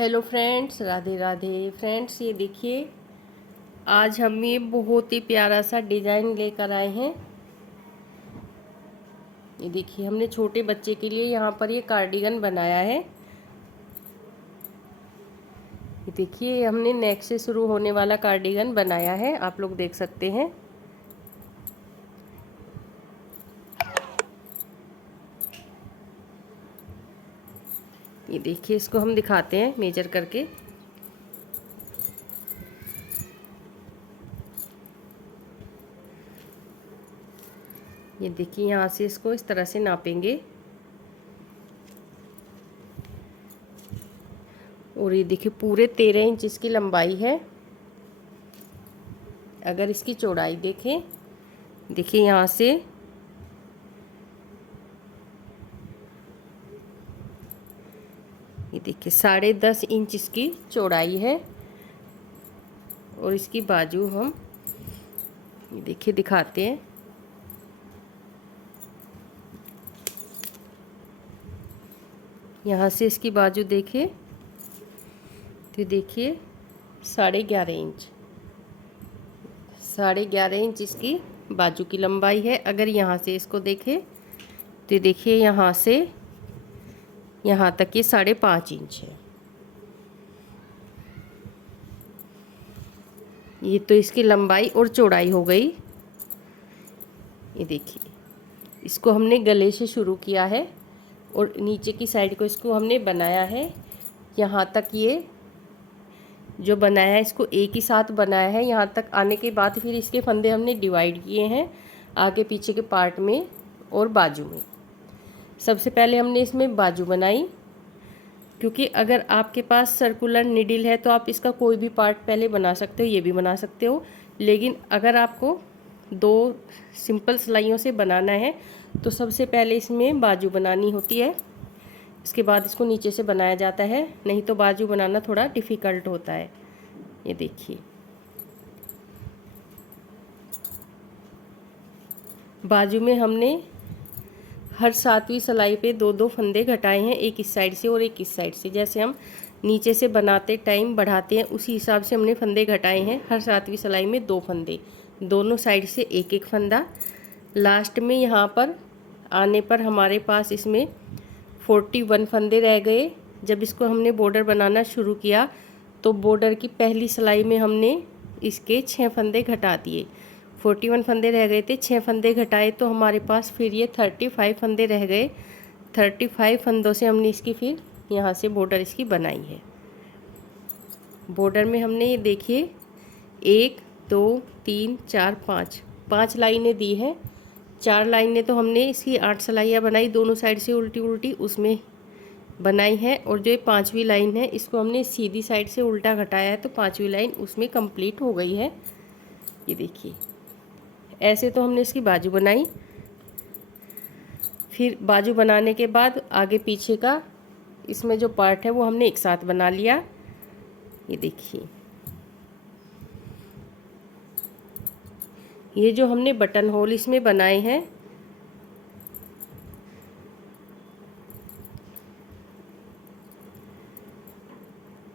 Hello friends, Radhe Radhe. Friends, ये देखिए, आज हम ये बहुत ही प्यारा सा डिज़ाइन लेकर आए हैं। ये देखिए, हमने छोटे बच्चे के लिए यहाँ पर ये कार्डिगन बनाया है। ये देखिए, हमने नेक से शुरू होने वाला कार्डिगन बनाया है, आप लोग देख सकते हैं। ये देखिए, इसको हम दिखाते हैं मेजर करके। ये देखिए, यहाँ से इसको इस तरह से नापेंगे और ये देखिए पूरे 13 इंच इसकी लंबाई है। अगर इसकी चौड़ाई देखें, देखिए यहाँ से ये देखिए 10.5 इंच इसकी चौड़ाई है और इसकी बाजू हम ये देखिए दिखाते हैं। यहाँ से इसकी बाजू देखिए तो देखिए 11.5 इंच 11.5 इंच इसकी बाजू की लंबाई है। अगर यहाँ से इसको देखें तो देखिए यहाँ से यहाँ तक ये 5.5 इंच है। ये तो इसकी लंबाई और चौड़ाई हो गई। ये देखिए, इसको हमने गले से शुरू किया है और नीचे की साइड को इसको हमने बनाया है। यहाँ तक ये जो बनाया है इसको एक ही साथ बनाया है। यहाँ तक आने के बाद फिर इसके फंदे हमने डिवाइड किए हैं आगे पीछे के पार्ट में और बाजू में। सबसे पहले हमने इसमें बाजू बनाई, क्योंकि अगर आपके पास सर्कुलर निडिल है तो आप इसका कोई भी पार्ट पहले बना सकते हो, ये भी बना सकते हो। लेकिन अगर आपको 2 सिंपल सिलाइयों से बनाना है तो सबसे पहले इसमें बाजू बनानी होती है, इसके बाद इसको नीचे से बनाया जाता है। नहीं तो बाजू बनाना थोड़ा डिफ़िकल्ट होता है। ये देखिए, बाजू में हमने हर 7वीं सिलाई पे 2-2 फंदे घटाए हैं, एक इस साइड से और एक इस साइड से। जैसे हम नीचे से बनाते टाइम बढ़ाते हैं उसी हिसाब से हमने फंदे घटाए हैं। हर 7वीं सिलाई में 2 फंदे, दोनों साइड से एक एक फंदा। लास्ट में यहाँ पर आने पर हमारे पास इसमें 41 फंदे रह गए। जब इसको हमने बॉर्डर बनाना शुरू किया तो बॉर्डर की पहली सिलाई में हमने इसके 6 फंदे घटा दिए। 41 फंदे रह गए थे, 6 फंदे घटाए तो हमारे पास फिर ये 35 फंदे रह गए। 35 फंदों से हमने इसकी फिर यहाँ से बॉर्डर इसकी बनाई है। बॉर्डर में हमने ये देखिए 1 2 3 4 5 लाइनें दी हैं। 4 लाइनें तो हमने इसकी 8 सिलाइयाँ बनाई, दोनों साइड से उल्टी उल्टी उसमें बनाई है। और जो ये 5वीं लाइन है इसको हमने सीधी साइड से उल्टा घटाया है तो 5वीं लाइन उसमें कंप्लीट हो गई है। ये देखिए, ऐसे तो हमने इसकी बाजू बनाई। फिर बाजू बनाने के बाद आगे पीछे का इसमें जो पार्ट है वो हमने एक साथ बना लिया। ये देखिए, ये जो हमने बटन होल इसमें बनाए हैं,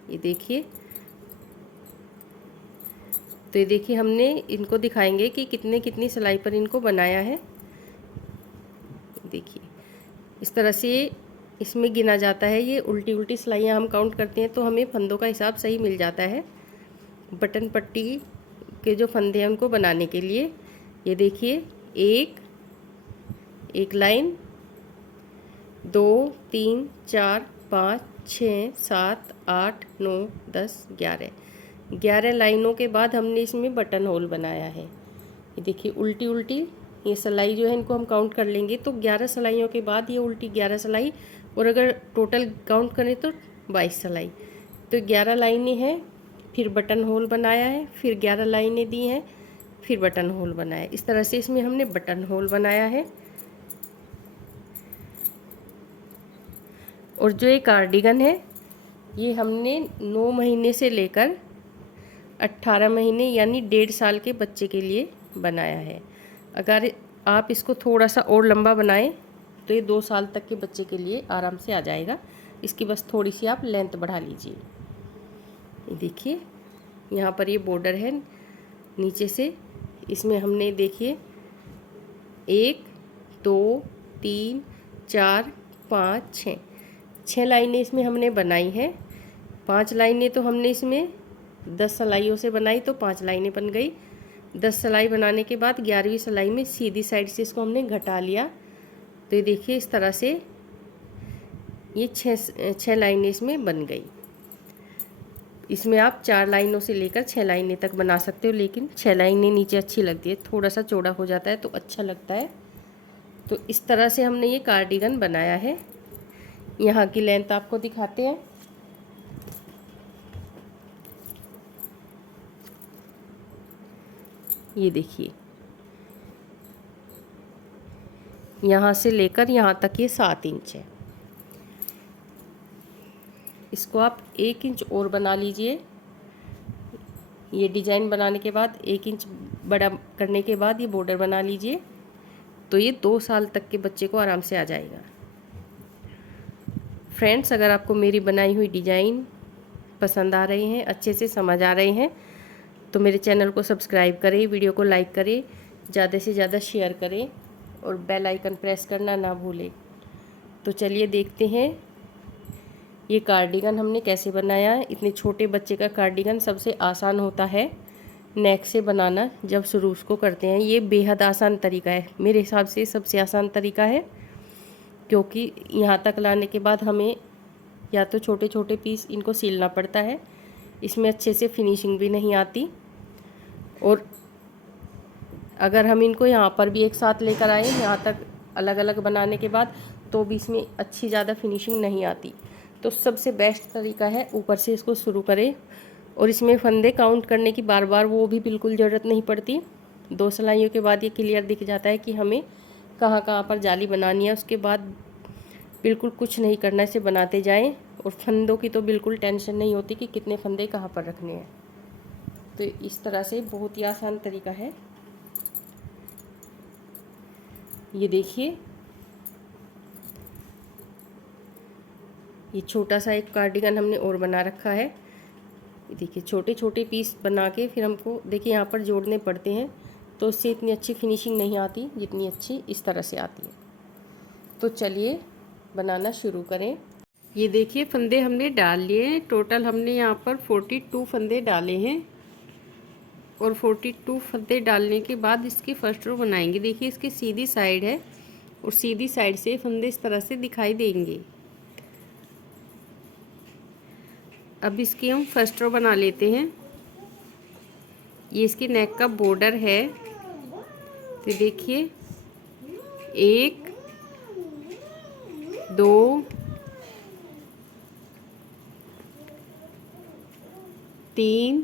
ये देखिए। तो ये देखिए, हमने इनको दिखाएंगे कि कितनी सिलाई पर इनको बनाया है। देखिए, इस तरह से इसमें गिना जाता है। ये उल्टी उल्टी सिलाइयाँ हम काउंट करते हैं तो हमें फंदों का हिसाब सही मिल जाता है बटन पट्टी के जो फंदे हैं उनको बनाने के लिए। ये देखिए, एक लाइन, 2 3 4 5 6 7 8 9 10 11 लाइनों के बाद हमने इसमें बटन होल बनाया है। ये देखिए, उल्टी उल्टी ये सिलाई जो है इनको हम काउंट कर लेंगे तो 11 सिलाइयों के बाद ये उल्टी 11 सिलाई, और अगर टोटल काउंट करें तो 22 सिलाई। तो 11 लाइनें हैं, फिर बटन होल बनाया है, फिर 11 लाइनें दी हैं, फिर बटन होल बनाया। इस तरह से इसमें हमने बटन होल बनाया है। और जो ये कार्डिगन है ये हमने 9 महीने से लेकर 18 महीने यानी 1.5 साल के बच्चे के लिए बनाया है। अगर आप इसको थोड़ा सा और लंबा बनाएं तो ये 2 साल तक के बच्चे के लिए आराम से आ जाएगा। इसकी बस थोड़ी सी आप लेंथ बढ़ा लीजिए। ये देखिए यहाँ पर ये बॉर्डर है नीचे से, इसमें हमने देखिए 1 2 3 4 5 6 लाइनें इसमें हमने बनाई हैं। 5 लाइनें तो हमने इसमें 10 सिलाइयों से बनाई, तो 5 लाइनें बन गई। 10 सिलाई बनाने के बाद 11वीं सिलाई में सीधी साइड से इसको हमने घटा लिया। तो ये देखिए इस तरह से ये 6 लाइनें इसमें बन गई। इसमें आप 4 लाइनों से लेकर 6 लाइनें तक बना सकते हो, लेकिन 6 लाइनें नीचे अच्छी लगती है, थोड़ा सा चौड़ा हो जाता है तो अच्छा लगता है। तो इस तरह से हमने ये कार्डिगन बनाया है। यहाँ की लेंथ आपको दिखाते हैं। ये देखिए यहाँ से लेकर यहाँ तक ये 7 इंच है। इसको आप 1 इंच और बना लीजिए। ये डिज़ाइन बनाने के बाद 1 इंच बड़ा करने के बाद ये बॉर्डर बना लीजिए, तो ये 2 साल तक के बच्चे को आराम से आ जाएगा। फ्रेंड्स, अगर आपको मेरी बनाई हुई डिज़ाइन पसंद आ रहे हैं, अच्छे से समझ आ रहे हैं, तो मेरे चैनल को सब्सक्राइब करें, वीडियो को लाइक करें, ज़्यादा से ज़्यादा शेयर करें और बेल आइकन प्रेस करना ना भूलें। तो चलिए देखते हैं ये कार्डिगन हमने कैसे बनाया है। इतने छोटे बच्चे का कार्डिगन सबसे आसान होता है नेक से बनाना, जब शुरू उसको करते हैं। ये बेहद आसान तरीका है, मेरे हिसाब से सबसे आसान तरीका है, क्योंकि यहाँ तक लाने के बाद हमें या तो छोटे छोटे पीस इनको सीलना पड़ता है, इसमें अच्छे से फिनिशिंग भी नहीं आती। और अगर हम इनको यहाँ पर भी एक साथ लेकर आए यहाँ तक अलग अलग बनाने के बाद, तो भी इसमें अच्छी ज़्यादा फिनिशिंग नहीं आती। तो सबसे बेस्ट तरीका है ऊपर से इसको शुरू करें, और इसमें फंदे काउंट करने की बार बार वो भी बिल्कुल ज़रूरत नहीं पड़ती। 2 सिलाइयों के बाद ये क्लियर दिख जाता है कि हमें कहाँ कहाँ पर जाली बनानी है। उसके बाद बिल्कुल कुछ नहीं करना, इसे बनाते जाएं, और फंदों की तो बिल्कुल टेंशन नहीं होती कि कितने फंदे कहाँ पर रखने हैं। तो इस तरह से बहुत ही आसान तरीका है। ये देखिए ये छोटा सा एक कार्डिगन हमने और बना रखा है। ये देखिए छोटे छोटे पीस बना के फिर हमको देखिए यहाँ पर जोड़ने पड़ते हैं, तो इससे इतनी अच्छी फिनिशिंग नहीं आती जितनी अच्छी इस तरह से आती है। तो चलिए बनाना शुरू करें। ये देखिए फंदे हमने डाल लिए हैं। टोटल हमने यहाँ पर 42 फंदे डाले हैं, और 42 फंदे डालने के बाद इसकी फर्स्ट रो बनाएंगे। देखिए इसकी सीधी साइड है, और सीधी साइड से फंदे इस तरह से दिखाई देंगे। अब इसकी हम फर्स्ट रो बना लेते हैं। ये इसकी नेक का बॉर्डर है। तो देखिए 1 2 3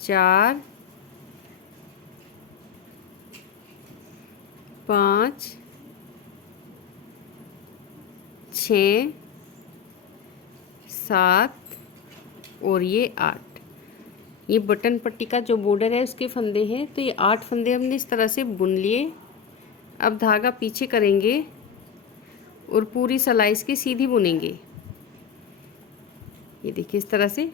4 5 6 7 और ये 8। ये बटन पट्टी का जो बॉर्डर है उसके फंदे हैं। तो ये 8 फंदे हमने इस तरह से बुन लिए। अब धागा पीछे करेंगे और पूरी सिलाई इसकी सीधी बुनेंगे। ये देखिए इस तरह से।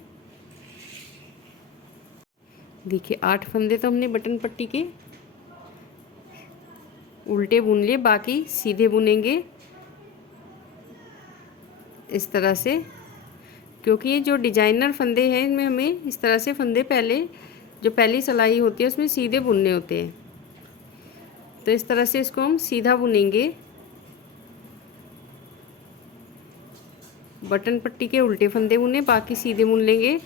देखिए 8 फंदे तो हमने बटन पट्टी के उल्टे बुन लिए, बाकी सीधे बुनेंगे इस तरह से, क्योंकि ये जो डिजाइनर फंदे हैं इनमें हमें इस तरह से फंदे पहले जो पहली सिलाई होती है उसमें सीधे बुनने होते हैं। तो इस तरह से इसको हम सीधा बुनेंगे। बटन पट्टी के उल्टे फंदे बुने, बाकी सीधे बुन लेंगे।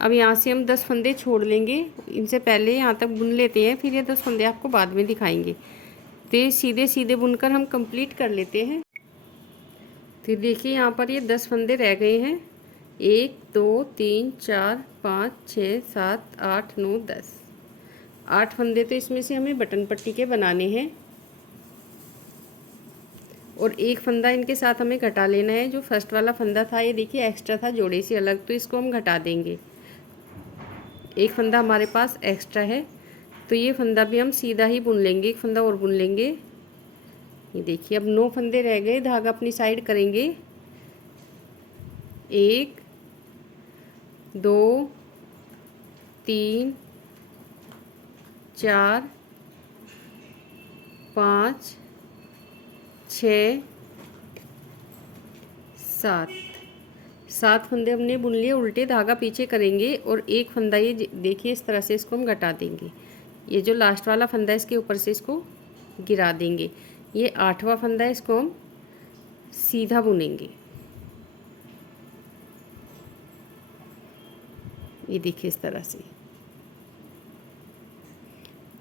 अब यहाँ से हम 10 फंदे छोड़ लेंगे, इनसे पहले यहाँ तक बुन लेते हैं, फिर ये 10 फंदे आपको बाद में दिखाएंगे। तो ये सीधे सीधे बुनकर हम कंप्लीट कर लेते हैं। फिर देखिए यहाँ पर ये 10 फंदे रह गए हैं। 1 2 3 4 5 6 7 8 9 10। 8 फंदे तो इसमें से हमें बटन पट्टी के बनाने हैं, और एक फंदा इनके साथ हमें घटा लेना है। जो फर्स्ट वाला फंदा था ये देखिए एक्स्ट्रा था जोड़े से अलग, तो इसको हम घटा देंगे। एक फंदा हमारे पास एक्स्ट्रा है, तो ये फंदा भी हम सीधा ही बुन लेंगे। एक फंदा और बुन लेंगे, ये देखिए अब 9 फंदे रह गए, धागा अपनी साइड करेंगे। 1 2 3 4 5 6 7 फंदे हमने बुन लिए। उल्टे धागा पीछे करेंगे और एक फंदा ये देखिए इस तरह से इसको हम घटा देंगे। ये जो लास्ट वाला फंदा है इसके ऊपर से इसको गिरा देंगे। ये 8वां फंदा है, इसको हम सीधा बुनेंगे। ये देखिए इस तरह से।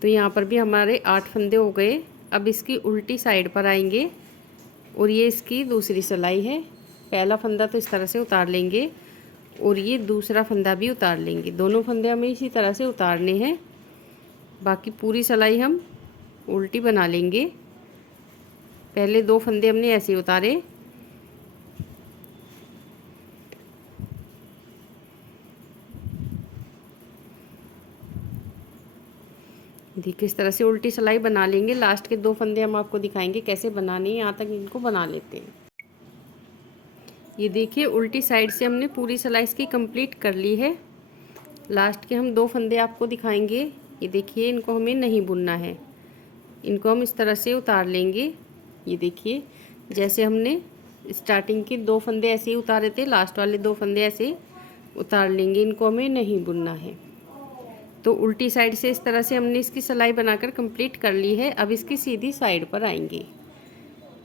तो यहाँ पर भी हमारे 8 फंदे हो गए। अब इसकी उल्टी साइड पर आएंगे और ये इसकी दूसरी सिलाई है। पहला फंदा तो इस तरह से उतार लेंगे और ये दूसरा फंदा भी उतार लेंगे। दोनों फंदे हमें इसी तरह से उतारने हैं। बाकी पूरी सिलाई हम उल्टी बना लेंगे। पहले 2 फंदे हमने ऐसे उतारे, देखिए इस तरह से उल्टी सिलाई बना लेंगे। लास्ट के 2 फंदे हम आपको दिखाएंगे कैसे बनाने हैं। यहाँ तक इनको बना लेते हैं। ये देखिए उल्टी साइड से हमने पूरी सिलाई इसकी कंप्लीट कर ली है। लास्ट के हम 2 फंदे आपको दिखाएंगे। ये देखिए इनको हमें नहीं बुनना है, इनको हम इस तरह से उतार लेंगे। ये देखिए जैसे हमने स्टार्टिंग के 2 फंदे ऐसे ही उतारे थे, लास्ट वाले 2 फंदे ऐसे उतार लेंगे। इनको हमें नहीं बुनना है। तो उल्टी साइड से इस तरह से हमने इसकी सिलाई बनाकर कंप्लीट कर ली है। अब इसकी सीधी साइड पर आएंगे।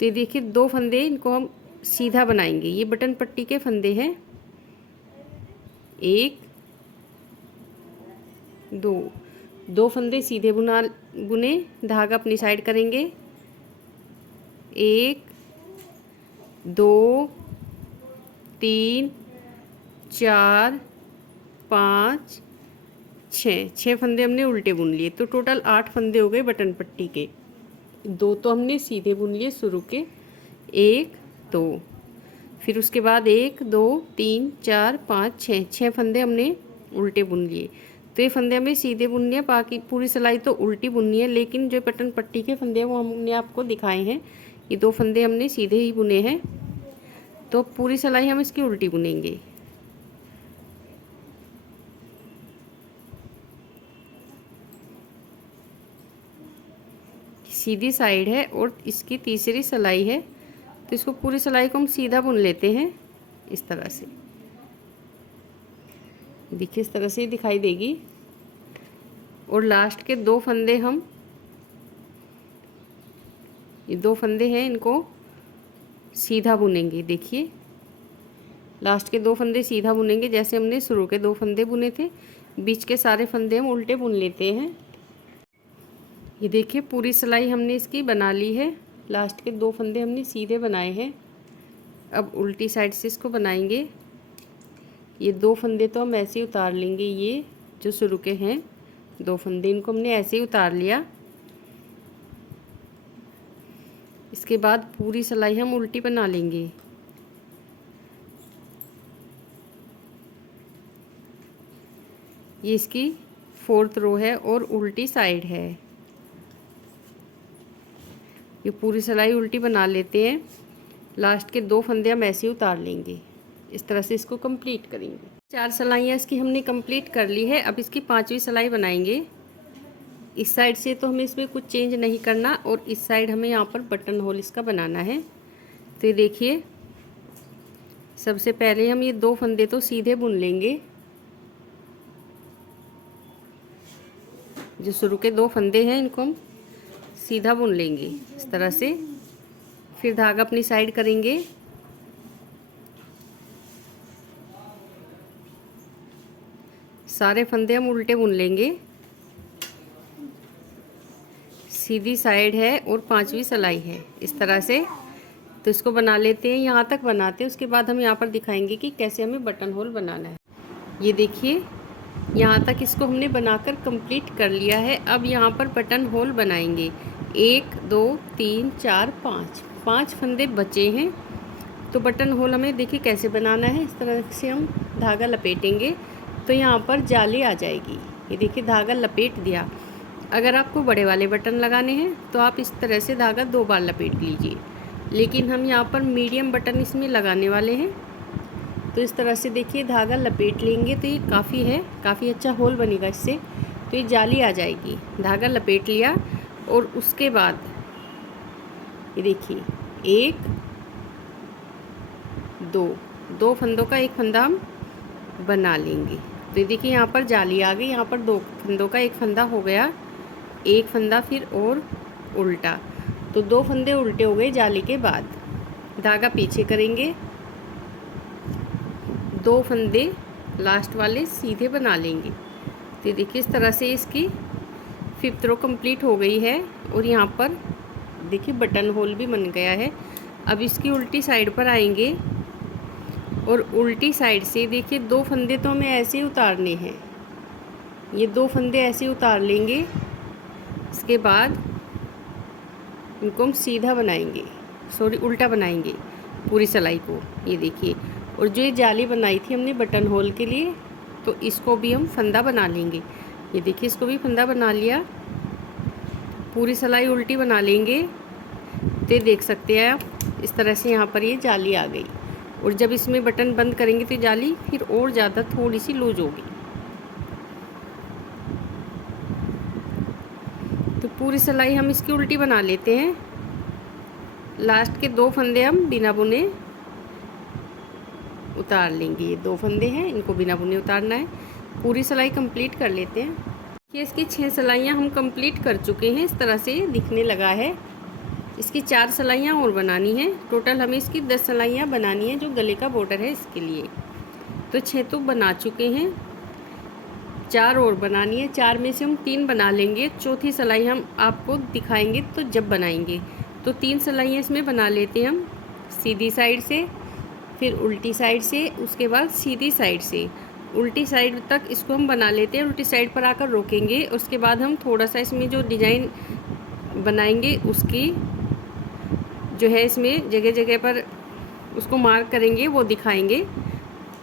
तो ये देखिए 2 फंदे इनको हम सीधा बनाएंगे। ये बटन पट्टी के फंदे हैं। 1 2 फंदे सीधे बुने, धागा अपनी साइड करेंगे। 1 2 3 4 5 6 फंदे हमने उल्टे बुन लिए। तो टोटल 8 फंदे हो गए बटन पट्टी के। 2 तो हमने सीधे बुन लिए शुरू के, 1 2, फिर उसके बाद 1 2 3 4 5 6 फंदे हमने उल्टे बुन लिए। तो ये फंदे हमें सीधे बुनने हैं, बाकी पूरी सिलाई तो उल्टी बुननी है। लेकिन जो बटन पट्टी के फंदे हैं वो हमने आपको दिखाए हैं। ये 2 फंदे हमने सीधे ही बुने हैं, तो पूरी सिलाई हम इसकी उल्टी बुनेंगे। सीधी साइड है और इसकी तीसरी सिलाई है, तो इसको पूरी सिलाई को हम सीधा बुन लेते हैं इस तरह से। देखिए इस तरह से दिखाई देगी। और लास्ट के 2 फंदे हम, ये 2 फंदे हैं, इनको सीधा बुनेंगे। देखिए लास्ट के 2 फंदे सीधा बुनेंगे जैसे हमने शुरू के 2 फंदे बुने थे। बीच के सारे फंदे हम उल्टे बुन लेते हैं। ये देखिए पूरी सिलाई हमने इसकी बना ली है। लास्ट के 2 फंदे हमने सीधे बनाए हैं। अब उल्टी साइड से इसको बनाएंगे। ये 2 फंदे तो हम ऐसे ही उतार लेंगे। ये जो शुरू के हैं 2 फंदे, इनको हमने ऐसे ही उतार लिया। इसके बाद पूरी सिलाई हम उल्टी बना लेंगे। ये इसकी 4th रो है और उल्टी साइड है। ये पूरी सिलाई उल्टी बना लेते हैं। लास्ट के 2 फंदे हम ऐसे ही उतार लेंगे। इस तरह से इसको कंप्लीट करेंगे। 4 सिलाइयाँ इसकी हमने कंप्लीट कर ली है। अब इसकी 5वीं सिलाई बनाएंगे। इस साइड से तो हमें इसमें कुछ चेंज नहीं करना और इस साइड हमें यहाँ पर बटन होल इसका बनाना है। तो ये देखिए सबसे पहले हम ये 2 फंदे तो सीधे बुन लेंगे। जो शुरू के 2 फंदे हैं इनको हम सीधा बुन लेंगे इस तरह से। फिर धागा अपनी साइड करेंगे। सारे फंदे हम उल्टे बुन लेंगे। सीधी साइड है और 5वीं सिलाई है इस तरह से। तो इसको बना लेते हैं, यहाँ तक बनाते हैं। उसके बाद हम यहाँ पर दिखाएंगे कि कैसे हमें बटन होल बनाना है। ये देखिए यहाँ तक इसको हमने बनाकर कंप्लीट कर लिया है। अब यहाँ पर बटन होल बनाएंगे। 1 2 3 4 5 फंदे बचे हैं। तो बटन होल हमें देखिए कैसे बनाना है। इस तरह से हम धागा लपेटेंगे तो यहाँ पर जाली आ जाएगी। ये देखिए धागा लपेट दिया। अगर आपको बड़े वाले बटन लगाने हैं तो आप इस तरह से धागा 2 बार लपेट लीजिए, लेकिन हम यहाँ पर मीडियम बटन इसमें लगाने वाले हैं। तो इस तरह से देखिए धागा लपेट लेंगे तो ये काफ़ी है, काफ़ी अच्छा होल बनेगा इससे, तो ये जाली आ जाएगी। धागा लपेट लिया और उसके बाद ये देखिए 1 2 फंदों का एक फंदा हम बना लेंगे। तो ये देखिए यहाँ पर जाली आ गई, यहाँ पर 2 फंदों का एक फंदा हो गया, एक फंदा फिर और उल्टा, तो 2 फंदे उल्टे हो गए जाली के बाद। धागा पीछे करेंगे, 2 फंदे लास्ट वाले सीधे बना लेंगे। तो देखिए इस तरह से इसकी 5th रो कंप्लीट हो गई है और यहाँ पर देखिए बटन होल भी बन गया है। अब इसकी उल्टी साइड पर आएंगे और उल्टी साइड से देखिए 2 फंदे तो हमें ऐसे ही उतारने हैं, ये 2 फंदे ऐसे उतार लेंगे। इसके बाद इनको हम सीधा बनाएंगे, सॉरी उल्टा बनाएंगे पूरी सिलाई को, ये देखिए। और जो ये जाली बनाई थी हमने बटन होल के लिए, तो इसको भी हम फंदा बना लेंगे। ये देखिए इसको भी फंदा बना लिया, पूरी सिलाई उल्टी बना लेंगे। तो देख सकते हैं आप इस तरह से यहाँ पर ये जाली आ गई। और जब इसमें बटन बंद करेंगे तो जाली फिर और ज़्यादा थोड़ी सी लूज होगी। तो पूरी सिलाई हम इसकी उल्टी बना लेते हैं। लास्ट के 2 फंदे हम बिना बुने उतार लेंगे। ये 2 फंदे हैं, इनको बिना बुने उतारना है। पूरी सिलाई कंप्लीट कर लेते हैं। ये इसकी 6 सिलाइयाँ हम कंप्लीट कर चुके हैं, इस तरह से दिखने लगा है। इसकी 4 सिलाइयाँ और बनानी है। टोटल हमें इसकी 10 सिलाइयाँ बनानी है जो गले का बॉर्डर है इसके लिए। तो 6 तो बना चुके हैं, 4 और बनानी है। 4 में से हम 3 बना लेंगे, चौथी सिलाई हम आपको दिखाएंगे तो जब बनाएंगे। तो 3 सिलाइयाँ इसमें बना लेते हैं हम, सीधी साइड से, फिर उल्टी साइड से, उसके बाद सीधी साइड से। उल्टी साइड तक इसको हम बना लेते हैं, उल्टी साइड पर आकर रोकेंगे। उसके बाद हम थोड़ा सा इसमें जो डिज़ाइन बनाएंगे उसकी जो है इसमें जगह जगह पर उसको मार्क करेंगे, वो दिखाएंगे।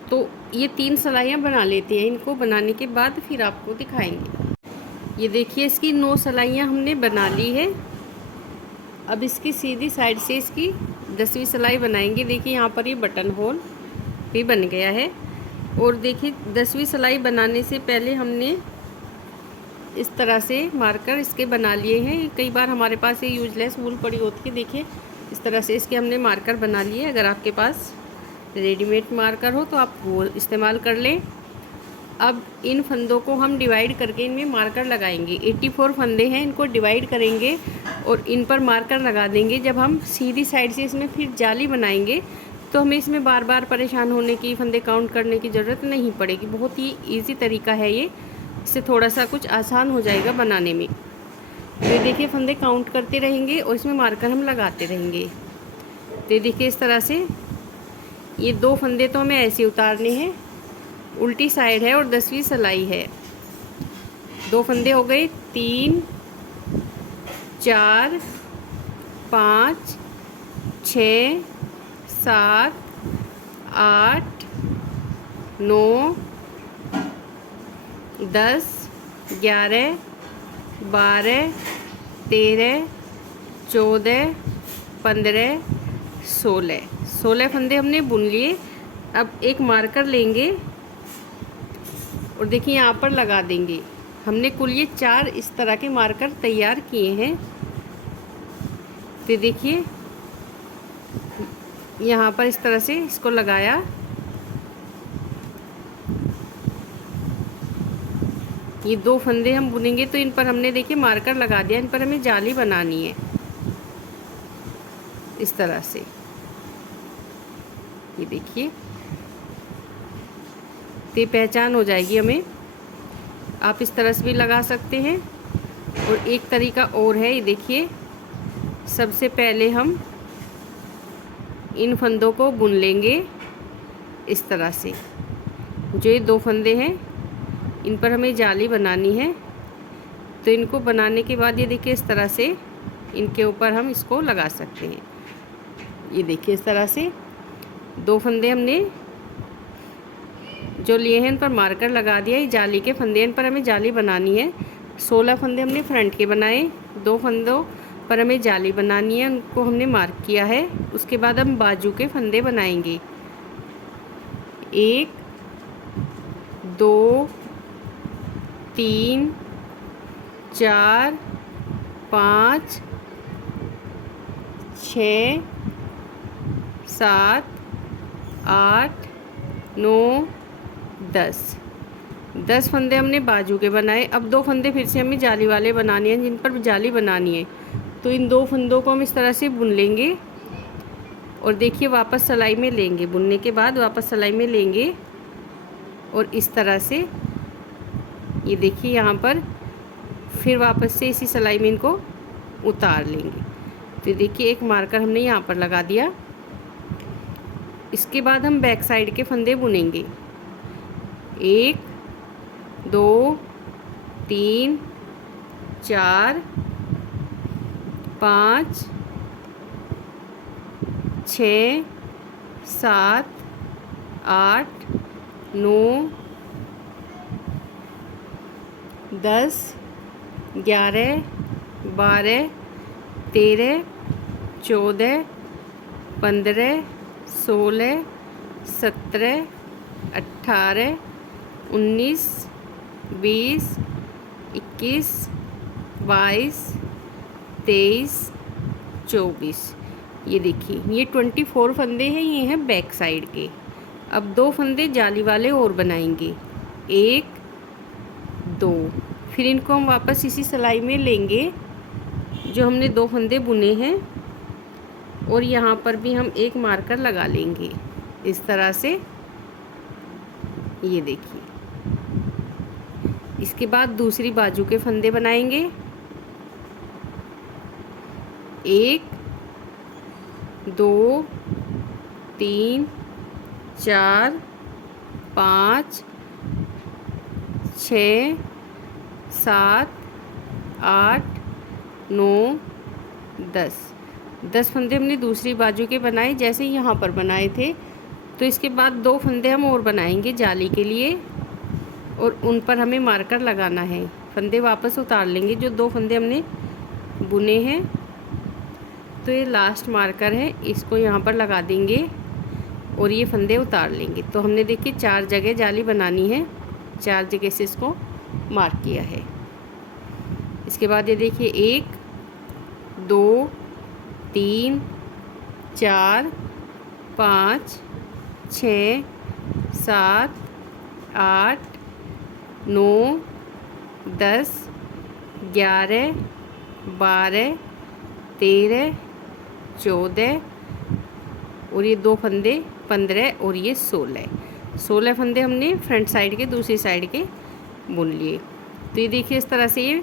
तो ये 3 सिलाइयाँ बना लेते हैं, इनको बनाने के बाद फिर आपको दिखाएंगे। ये देखिए इसकी 9 सिलाइयाँ हमने बना ली है। अब इसकी सीधी साइड से इसकी 10वीं सिलाई बनाएंगे। देखिए यहाँ पर ये बटन होल भी बन गया है। और देखिए 10वीं सिलाई बनाने से पहले हमने इस तरह से मार्कर इसके बना लिए हैं। कई बार हमारे पास ये यूजलेस वूल पड़ी होती है, देखिए इस तरह से इसके हमने मार्कर बना लिए। अगर आपके पास रेडीमेड मार्कर हो तो आप वो इस्तेमाल कर लें। अब इन फंदों को हम डिवाइड करके इनमें मार्कर लगाएंगे। 84 फंदे हैं, इनको डिवाइड करेंगे और इन पर मार्कर लगा देंगे। जब हम सीधी साइड से इसमें फिर जाली बनाएंगे तो हमें इसमें बार बार परेशान होने की, फंदे काउंट करने की ज़रूरत नहीं पड़ेगी। बहुत ही ईजी तरीका है ये, इससे थोड़ा सा कुछ आसान हो जाएगा बनाने में। तो देखिए फंदे काउंट करते रहेंगे और इसमें मार्कर हम लगाते रहेंगे। तो देखिए इस तरह से ये 2 फंदे तो हमें ऐसे उतारने हैं, उल्टी साइड है और 10वीं सिलाई है। 2 फंदे हो गए, 3 4 5 6 7 8 9 10 11 12 13 14 15 16 फंदे हमने बुन लिए। अब एक मार्कर लेंगे और देखिए यहाँ पर लगा देंगे। हमने कुल ये 4 इस तरह के मार्कर तैयार किए हैं। तो देखिए यहाँ पर इस तरह से इसको लगाया। ये 2 फंदे हम बुनेंगे तो इन पर हमने देखिए मार्कर लगा दिया। इन पर हमें जाली बनानी है इस तरह से। ये देखिए तो पहचान हो जाएगी हमें। आप इस तरह से भी लगा सकते हैं। और एक तरीका और है, ये देखिए सबसे पहले हम इन फंदों को बुन लेंगे इस तरह से। जो ये 2 फंदे हैं इन पर हमें जाली बनानी है। तो इनको बनाने के बाद ये देखिए इस तरह से इनके ऊपर हम इसको लगा सकते हैं। ये देखिए इस तरह से 2 फंदे हमने जो लिए हैं इन पर मार्कर लगा दिया। ये जाली के फंदे, इन पर हमें जाली बनानी है। 16 फंदे हमने फ्रंट के बनाए, 2 फंदों पर हमें जाली बनानी है, उनको हमने मार्क किया है। उसके बाद हम बाजू के फंदे बनाएंगे। 1 2 3 4 5 6 7 8 9 10 फंदे हमने बाजू के बनाए। अब 2 फंदे फिर से हमें जाली वाले बनाने हैं, जिन पर जाली बनानी है। तो इन 2 फंदों को हम इस तरह से बुन लेंगे और देखिए वापस सिलाई में लेंगे। बुनने के बाद वापस सिलाई में लेंगे और इस तरह से ये देखिए यहाँ पर फिर वापस से इसी सिलाई में इनको उतार लेंगे। तो देखिए एक मार्कर हमने यहाँ पर लगा दिया। इसके बाद हम बैक साइड के फंदे बुनेंगे। 1 2 3 4 5 6 7 8 9 10 11 12 13 14 15 16 17 18 19 20 21 22 23 24। ये देखिए ये 24 फंदे हैं, ये हैं बैक साइड के। अब 2 फंदे जाली वाले और बनाएंगे। 1 2 फिर इनको हम वापस इसी सिलाई में लेंगे जो हमने 2 फंदे बुने हैं और यहाँ पर भी हम एक मार्कर लगा लेंगे इस तरह से। ये देखिए इसके बाद दूसरी बाजू के फंदे बनाएंगे। 1 2 3 4 5 6 7 8 9 10 फंदे हमने दूसरी बाजू के बनाए जैसे यहाँ पर बनाए थे। तो इसके बाद 2 फंदे हम और बनाएंगे जाली के लिए और उन पर हमें मार्कर लगाना है। फंदे वापस उतार लेंगे जो 2 फंदे हमने बुने हैं। तो ये लास्ट मार्कर है, इसको यहाँ पर लगा देंगे और ये फंदे उतार लेंगे। तो हमने देखिए 4 जगह जाली बनानी है, 4 जगह से इसको मार्क किया है। इसके बाद ये देखिए 1 2 3 4 5 6 7 8 9 10 11 12 13 14 और ये 2 फंदे 15 और ये 16 फंदे हमने फ्रंट साइड के दूसरी साइड के बुन लिए। तो ये देखिए इस तरह से ये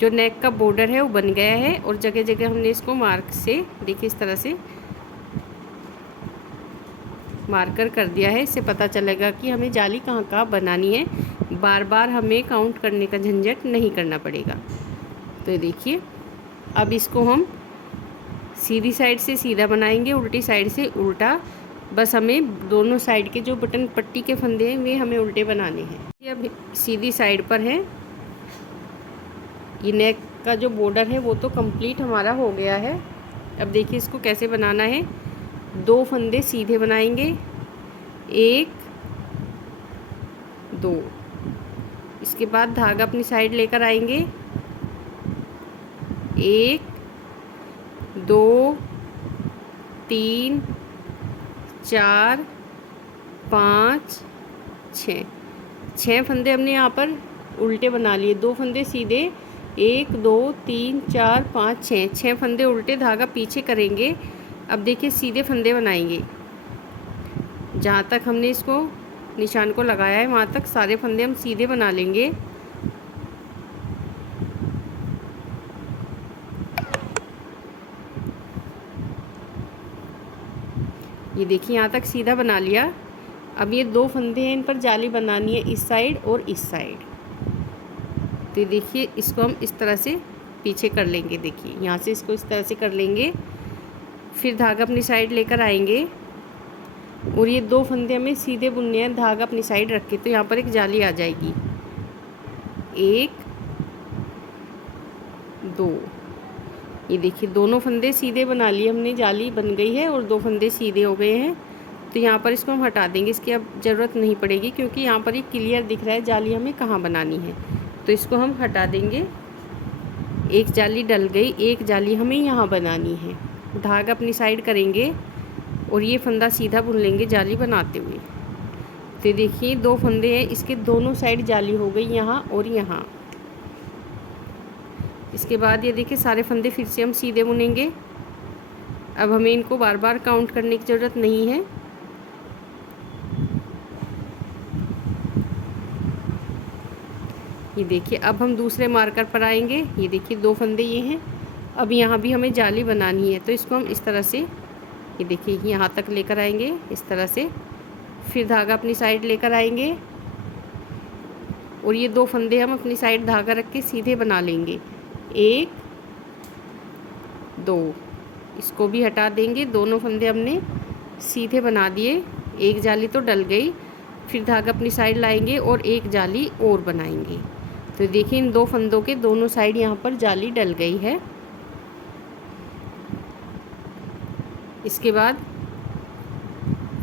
जो नेक का बॉर्डर है वो बन गया है और जगह जगह हमने इसको मार्क से देखिए इस तरह से मार्कर कर दिया है। इससे पता चलेगा कि हमें जाली कहाँ कहाँ बनानी है, बार बार हमें काउंट करने का झंझट नहीं करना पड़ेगा। तो देखिए अब इसको हम सीधी साइड से सीधा बनाएंगे, उल्टी साइड से उल्टा। बस हमें दोनों साइड के जो बटन पट्टी के फंदे हैं वे हमें उल्टे बनाने हैं। ये अब सीधी साइड पर है। ये नेक का जो बॉर्डर है वो तो कंप्लीट हमारा हो गया है। अब देखिए इसको कैसे बनाना है। 2 फंदे सीधे बनाएंगे, 1 2। इसके बाद धागा अपनी साइड लेकर आएंगे, 1 2 3 4 5 6 फंदे हमने यहाँ पर उल्टे बना लिए। 2 फंदे सीधे, 1 2 3 4 5 6 फंदे उल्टे, धागा पीछे करेंगे। अब देखिए सीधे फंदे बनाएंगे। जहाँ तक हमने इसको निशान को लगाया है वहाँ तक सारे फंदे हम सीधे बना लेंगे। ये देखिए यहाँ तक सीधा बना लिया। अब ये 2 फंदे हैं, इन पर जाली बनानी है इस साइड और इस साइड। तो देखिए इसको हम इस तरह से पीछे कर लेंगे। देखिए यहाँ से इसको इस तरह से कर लेंगे, फिर धागा अपनी साइड लेकर आएंगे और ये 2 फंदे हमें सीधे बुनने हैं धागा अपनी साइड रख के। तो यहाँ पर एक जाली आ जाएगी, 1 2। ये देखिए दोनों फंदे सीधे बना लिए हमने, जाली बन गई है और 2 फंदे सीधे हो गए हैं। तो यहाँ पर इसको हम हटा देंगे, इसकी अब ज़रूरत नहीं पड़ेगी क्योंकि यहाँ पर ये क्लियर दिख रहा है जाली हमें कहाँ बनानी है। तो इसको हम हटा देंगे। एक जाली डल गई, एक जाली हमें यहाँ बनानी है। धागा अपनी साइड करेंगे और ये फंदा सीधा बुन लेंगे जाली बनाते हुए। तो देखिए 2 फंदे हैं, इसके दोनों साइड जाली हो गई यहाँ और यहाँ। इसके बाद ये देखिए सारे फंदे फिर से हम सीधे बुनेंगे। अब हमें इनको बार बार काउंट करने की ज़रूरत नहीं है। ये देखिए अब हम दूसरे मार्कर पर आएंगे। ये देखिए 2 फंदे ये हैं। अब यहाँ भी हमें जाली बनानी है, तो इसको हम इस तरह से, ये देखिए यहाँ तक लेकर आएंगे इस तरह से। फिर धागा अपनी साइड लेकर आएंगे और ये 2 फंदे हम अपनी साइड धागा रख के सीधे बना लेंगे। 1 2, इसको भी हटा देंगे। दोनों फंदे हमने सीधे बना दिए, एक जाली तो डल गई। फिर धागा अपनी साइड लाएंगे और एक जाली और बनाएंगे। तो देखिए इन 2 फंदों के दोनों साइड यहाँ पर जाली डल गई है। इसके बाद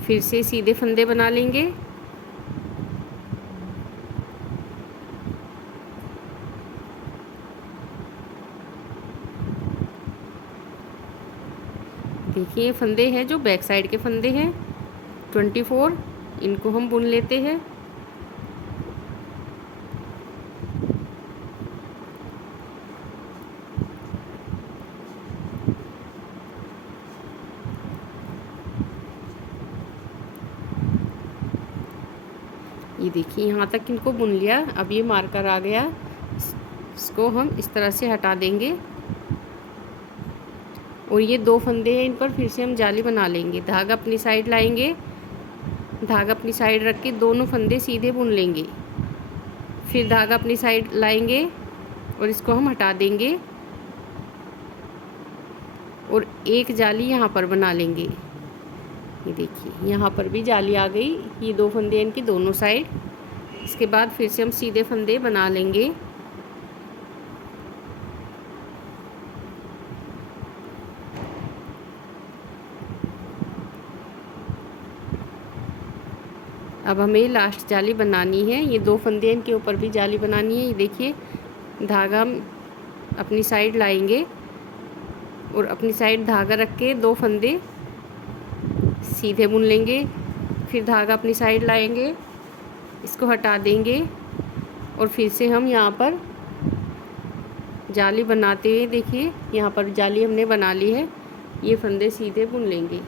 फिर से सीधे फंदे बना लेंगे। देखिए फंदे हैं जो बैक साइड के फंदे हैं 24, इनको हम बुन लेते हैं। ये देखिए यहाँ तक इनको बुन लिया। अब ये मार्कर आ गया, इसको हम इस तरह से हटा देंगे और ये 2 फंदे हैं, इन पर फिर से हम जाली बना लेंगे। धागा अपनी साइड लाएंगे, धागा अपनी साइड रख के दोनों फंदे सीधे बुन लेंगे। फिर धागा अपनी साइड लाएंगे और इसको हम हटा देंगे और एक जाली यहाँ पर बना लेंगे। ये देखिए यहाँ पर भी जाली आ गई। ये 2 फंदे इनकी दोनों साइड। इसके बाद फिर से हम सीधे फंदे बना लेंगे। अब हमें लास्ट जाली बनानी है। ये 2 फंदे इनके ऊपर भी जाली बनानी है। ये देखिए धागा हम अपनी साइड लाएंगे और अपनी साइड धागा रख के 2 फंदे सीधे बुन लेंगे। फिर धागा अपनी साइड लाएंगे, इसको हटा देंगे और फिर से हम यहाँ पर जाली बनाते हुए, देखिए यहाँ पर जाली हमने बना ली है। ये फंदे सीधे बुन लेंगे।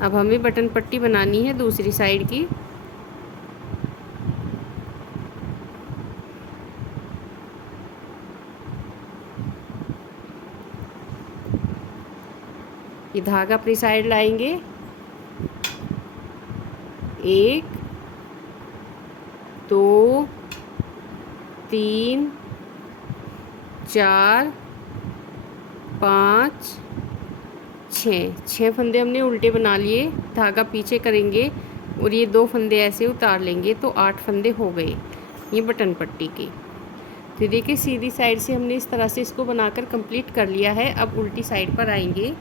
अब हमें बटन पट्टी बनानी है दूसरी साइड की। ये धागा अपनी साइड लाएंगे, 1 2 3 4 5 6 फंदे हमने उल्टे बना लिए। धागा पीछे करेंगे और ये 2 फंदे ऐसे उतार लेंगे, तो 8 फंदे हो गए ये बटन पट्टी के। तो देखिए सीधी साइड से हमने इस तरह से इसको बनाकर कंप्लीट कर लिया है। अब उल्टी साइड पर आएंगे।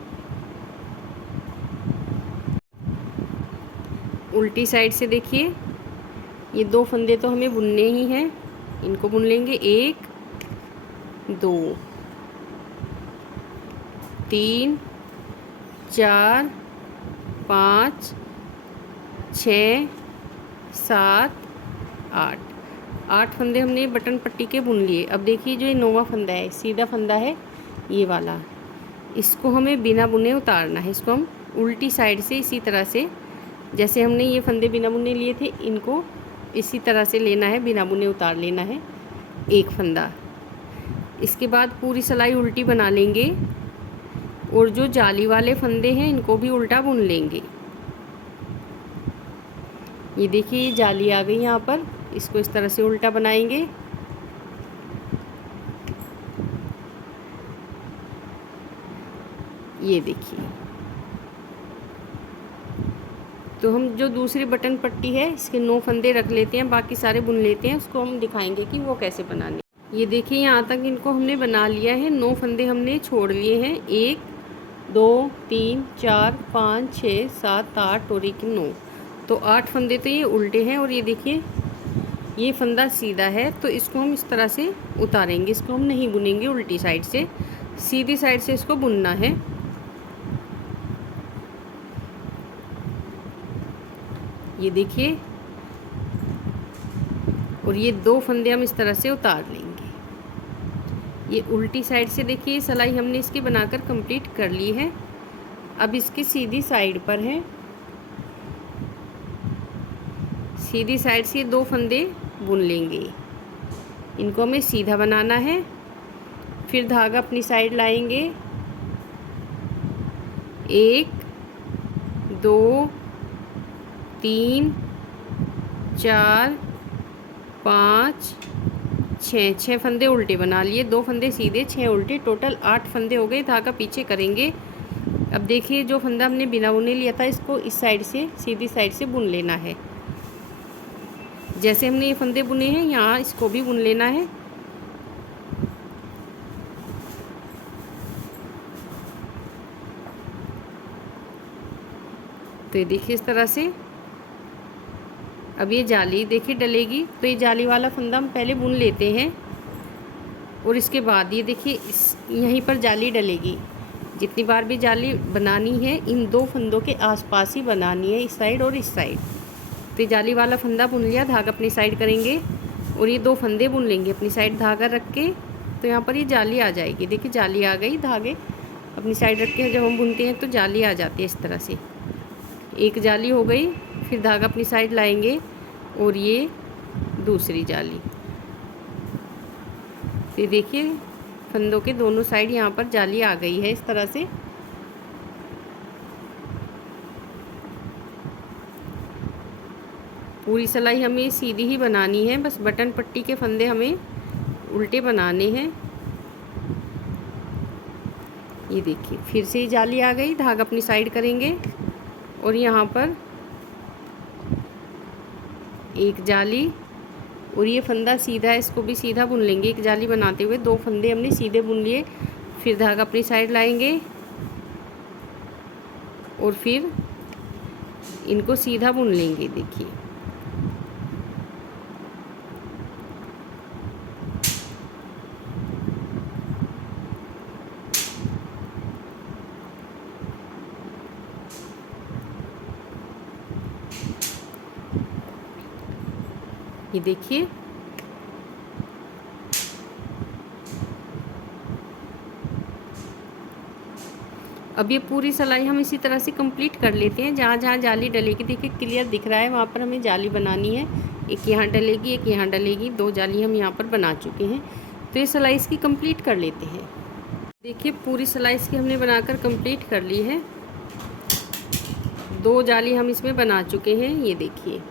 उल्टी साइड से देखिए ये 2 फंदे तो हमें बुनने ही हैं, इनको बुन लेंगे। 1 2 3 4 5 6 7 8 फंदे हमने बटन पट्टी के बुन लिए। अब देखिए जो ये 9वां फंदा है, सीधा फंदा है ये वाला, इसको हमें बिना बुने उतारना है। इसको हम उल्टी साइड से इसी तरह से, जैसे हमने ये फंदे बिना बुने लिए थे, इनको इसी तरह से लेना है, बिना बुने उतार लेना है एक फंदा। इसके बाद पूरी सिलाई उल्टी बना लेंगे और जो जाली वाले फंदे हैं इनको भी उल्टा बुन लेंगे। ये देखिए ये जाली आ गई यहाँ पर, इसको इस तरह से उल्टा बनाएंगे। ये देखिए तो हम जो दूसरी बटन पट्टी है इसके 9 फंदे रख लेते हैं, बाकी सारे बुन लेते हैं, उसको हम दिखाएंगे कि वो कैसे बनाने। ये देखिए यहाँ तक इनको हमने बना लिया है, 9 फंदे हमने छोड़ लिए हैं, 1 2 3 4 5 6 7 8 और एक 9, तो 8 फंदे तो ये उल्टे हैं। और ये देखिए ये फंदा सीधा है, तो इसको हम इस तरह से उतारेंगे, इसको हम नहीं बुनेंगे उल्टी साइड से, सीधी साइड से इसको बुनना है। ये देखिए, और ये 2 फंदे हम इस तरह से उतार लेंगे। ये उल्टी साइड से देखिए सिलाई हमने इसकी बनाकर कंप्लीट कर ली है। अब इसकी सीधी साइड पर है, सीधी साइड से 2 फंदे बुन लेंगे, इनको हमें सीधा बनाना है। फिर धागा अपनी साइड लाएंगे, 1 2 3 4 5 6 फंदे उल्टे बना लिए, 2 फंदे सीधे, 6 उल्टे, टोटल 8 फंदे हो गए। धागा पीछे करेंगे। अब देखिए जो फंदा हमने बिना बुने लिया था इसको इस साइड से सीधी साइड से बुन लेना है। जैसे हमने ये फंदे बुने हैं यहाँ इसको भी बुन लेना है। तो ये देखिए इस तरह से। अब ये जाली देखिए डलेगी, तो ये जाली वाला फंदा हम पहले बुन लेते हैं और इसके बाद ये देखिए यहीं पर जाली डलेगी। जितनी बार भी जाली बनानी है इन 2 फंदों के आसपास ही बनानी है, इस साइड और इस साइड। तो ये जाली वाला फंदा बुन लिया, धागा अपनी साइड करेंगे और ये 2 फंदे बुन लेंगे अपनी साइड धागा रख के। तो यहाँ पर ये जाली आ जाएगी, देखिए जाली आ गई। धागे अपनी साइड रख के जब हम बुनते हैं तो जाली आ जाती है इस तरह से। एक जाली हो गई, फिर धागा अपनी साइड लाएंगे और ये दूसरी जाली। तो देखिए फंदों के दोनों साइड यहाँ पर जाली आ गई है इस तरह से। पूरी सिलाई हमें सीधी ही बनानी है, बस बटन पट्टी के फंदे हमें उल्टे बनाने हैं। ये देखिए फिर से ही जाली आ गई, धागा अपनी साइड करेंगे और यहाँ पर एक जाली, और ये फंदा सीधा है इसको भी सीधा बुन लेंगे। एक जाली बनाते हुए 2 फंदे हमने सीधे बुन लिए, फिर धागा अपनी साइड लाएंगे और फिर इनको सीधा बुन लेंगे। देखिए ये देखिए अब ये पूरी सिलाई हम इसी तरह से कंप्लीट कर लेते हैं। जहाँ जहाँ जाली डलेगी देखिए क्लियर दिख रहा है, वहाँ पर हमें जाली बनानी है। एक यहाँ डलेगी, एक यहाँ डलेगी, 2 जाली हम यहाँ पर बना चुके हैं। तो ये सिलाई इसकी कंप्लीट कर लेते हैं। देखिए पूरी सिलाई इसकी हमने बनाकर कंप्लीट कर ली है। 2 जाली हम इसमें बना चुके हैं। ये देखिए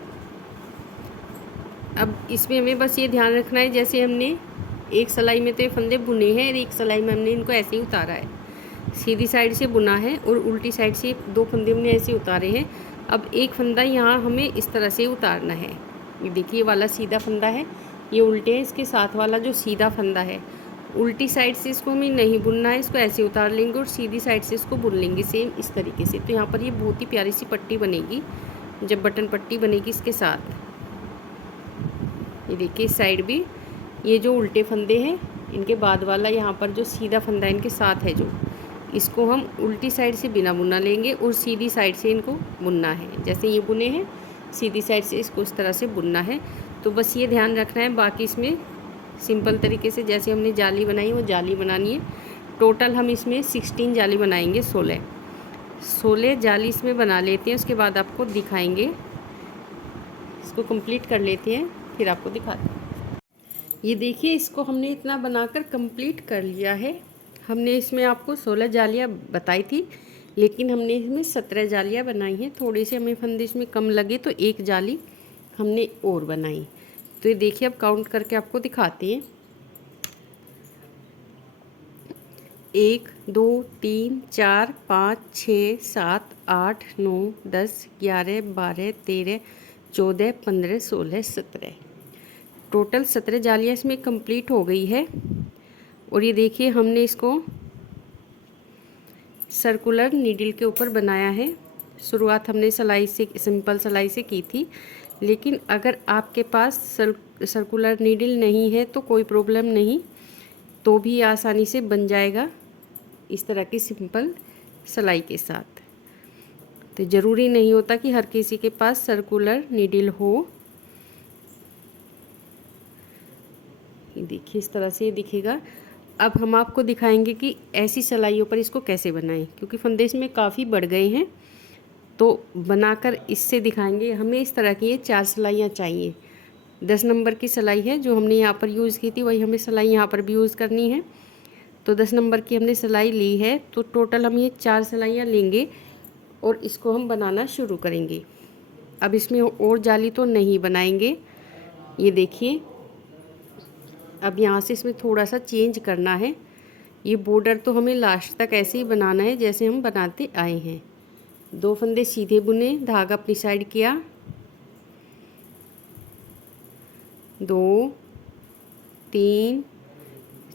अब इसमें हमें बस ये ध्यान रखना है, जैसे हमने एक सिलाई में तो ये फंदे बुने हैं और एक सिलाई में हमने इनको ऐसे ही उतारा है। सीधी साइड से बुना है और उल्टी साइड से 2 फंदे हमने ऐसे उतारे हैं। अब एक फंदा यहाँ हमें इस तरह से उतारना है। ये देखिए वाला सीधा फंदा है, ये उल्टे है। इसके साथ वाला जो सीधा फंदा है उल्टी साइड से इसको हमें नहीं बुनना है, इसको ऐसे उतार लेंगे और सीधी साइड से इसको बुन लेंगे सेम इस तरीके से। तो यहाँ पर ये बहुत ही प्यारी सी पट्टी बनेगी जब बटन पट्टी बनेगी इसके साथ। ये देखिए इस साइड भी ये जो उल्टे फंदे हैं इनके बाद वाला यहाँ पर जो सीधा फंदा इनके साथ है जो, इसको हम उल्टी साइड से बिना बुना लेंगे और सीधी साइड से इनको बुनना है। जैसे ये बुने हैं सीधी साइड से इसको इस तरह से बुनना है। तो बस ये ध्यान रखना है। बाकी इसमें सिंपल तरीके से जैसे हमने जाली बनाई वो जाली बनानी है। टोटल हम इसमें 16 जाली बनाएंगे, 16 जाली इसमें बना लेते हैं। उसके बाद आपको दिखाएंगे, इसको कंप्लीट कर लेते हैं फिर आपको दिखाते हैं। ये देखिए इसको हमने इतना बनाकर कंप्लीट कर लिया है। हमने इसमें आपको 16 जालियाँ बताई थी, लेकिन हमने इसमें 17 जालियाँ बनाई हैं। थोड़े से हमें फंदे इसमें कम लगे तो एक जाली हमने और बनाई। तो ये देखिए अब काउंट करके आपको दिखाते हैं। 1 2 3 4 5 6 7 8 9 10 11 12 13 14 15 16 17 टोटल 17 जालियाँ इसमें कंप्लीट हो गई है। और ये देखिए हमने इसको सर्कुलर नीडल के ऊपर बनाया है। शुरुआत हमने सिलाई से, सिंपल सिलाई से की थी, लेकिन अगर आपके पास सर्कुलर नीडल नहीं है तो कोई प्रॉब्लम नहीं, तो भी आसानी से बन जाएगा इस तरह की सिंपल सिलाई के साथ। तो ज़रूरी नहीं होता कि हर किसी के पास सर्कुलर नीडल हो। ये देखिए इस तरह से ये दिखेगा। अब हम आपको दिखाएंगे कि ऐसी सिलाइयों पर इसको कैसे बनाएं, क्योंकि फंदे इसमें काफ़ी बढ़ गए हैं, तो बनाकर इससे दिखाएंगे। हमें इस तरह की ये 4 सिलाइयाँ चाहिए। 10 नंबर की सिलाई है जो हमने यहाँ पर यूज़ की थी, वही हमें सिलाई यहाँ पर भी यूज़ करनी है। तो 10 नंबर की हमने सिलाई ली है, तो टोटल हम ये 4 सिलाइयाँ लेंगे और इसको हम बनाना शुरू करेंगे। अब इसमें और जाली तो नहीं बनाएंगे। ये देखिए अब यहाँ से इसमें थोड़ा सा चेंज करना है। ये बॉर्डर तो हमें लास्ट तक ऐसे ही बनाना है जैसे हम बनाते आए हैं। 2 फंदे सीधे बुने, धागा अपनी साइड किया, 2 3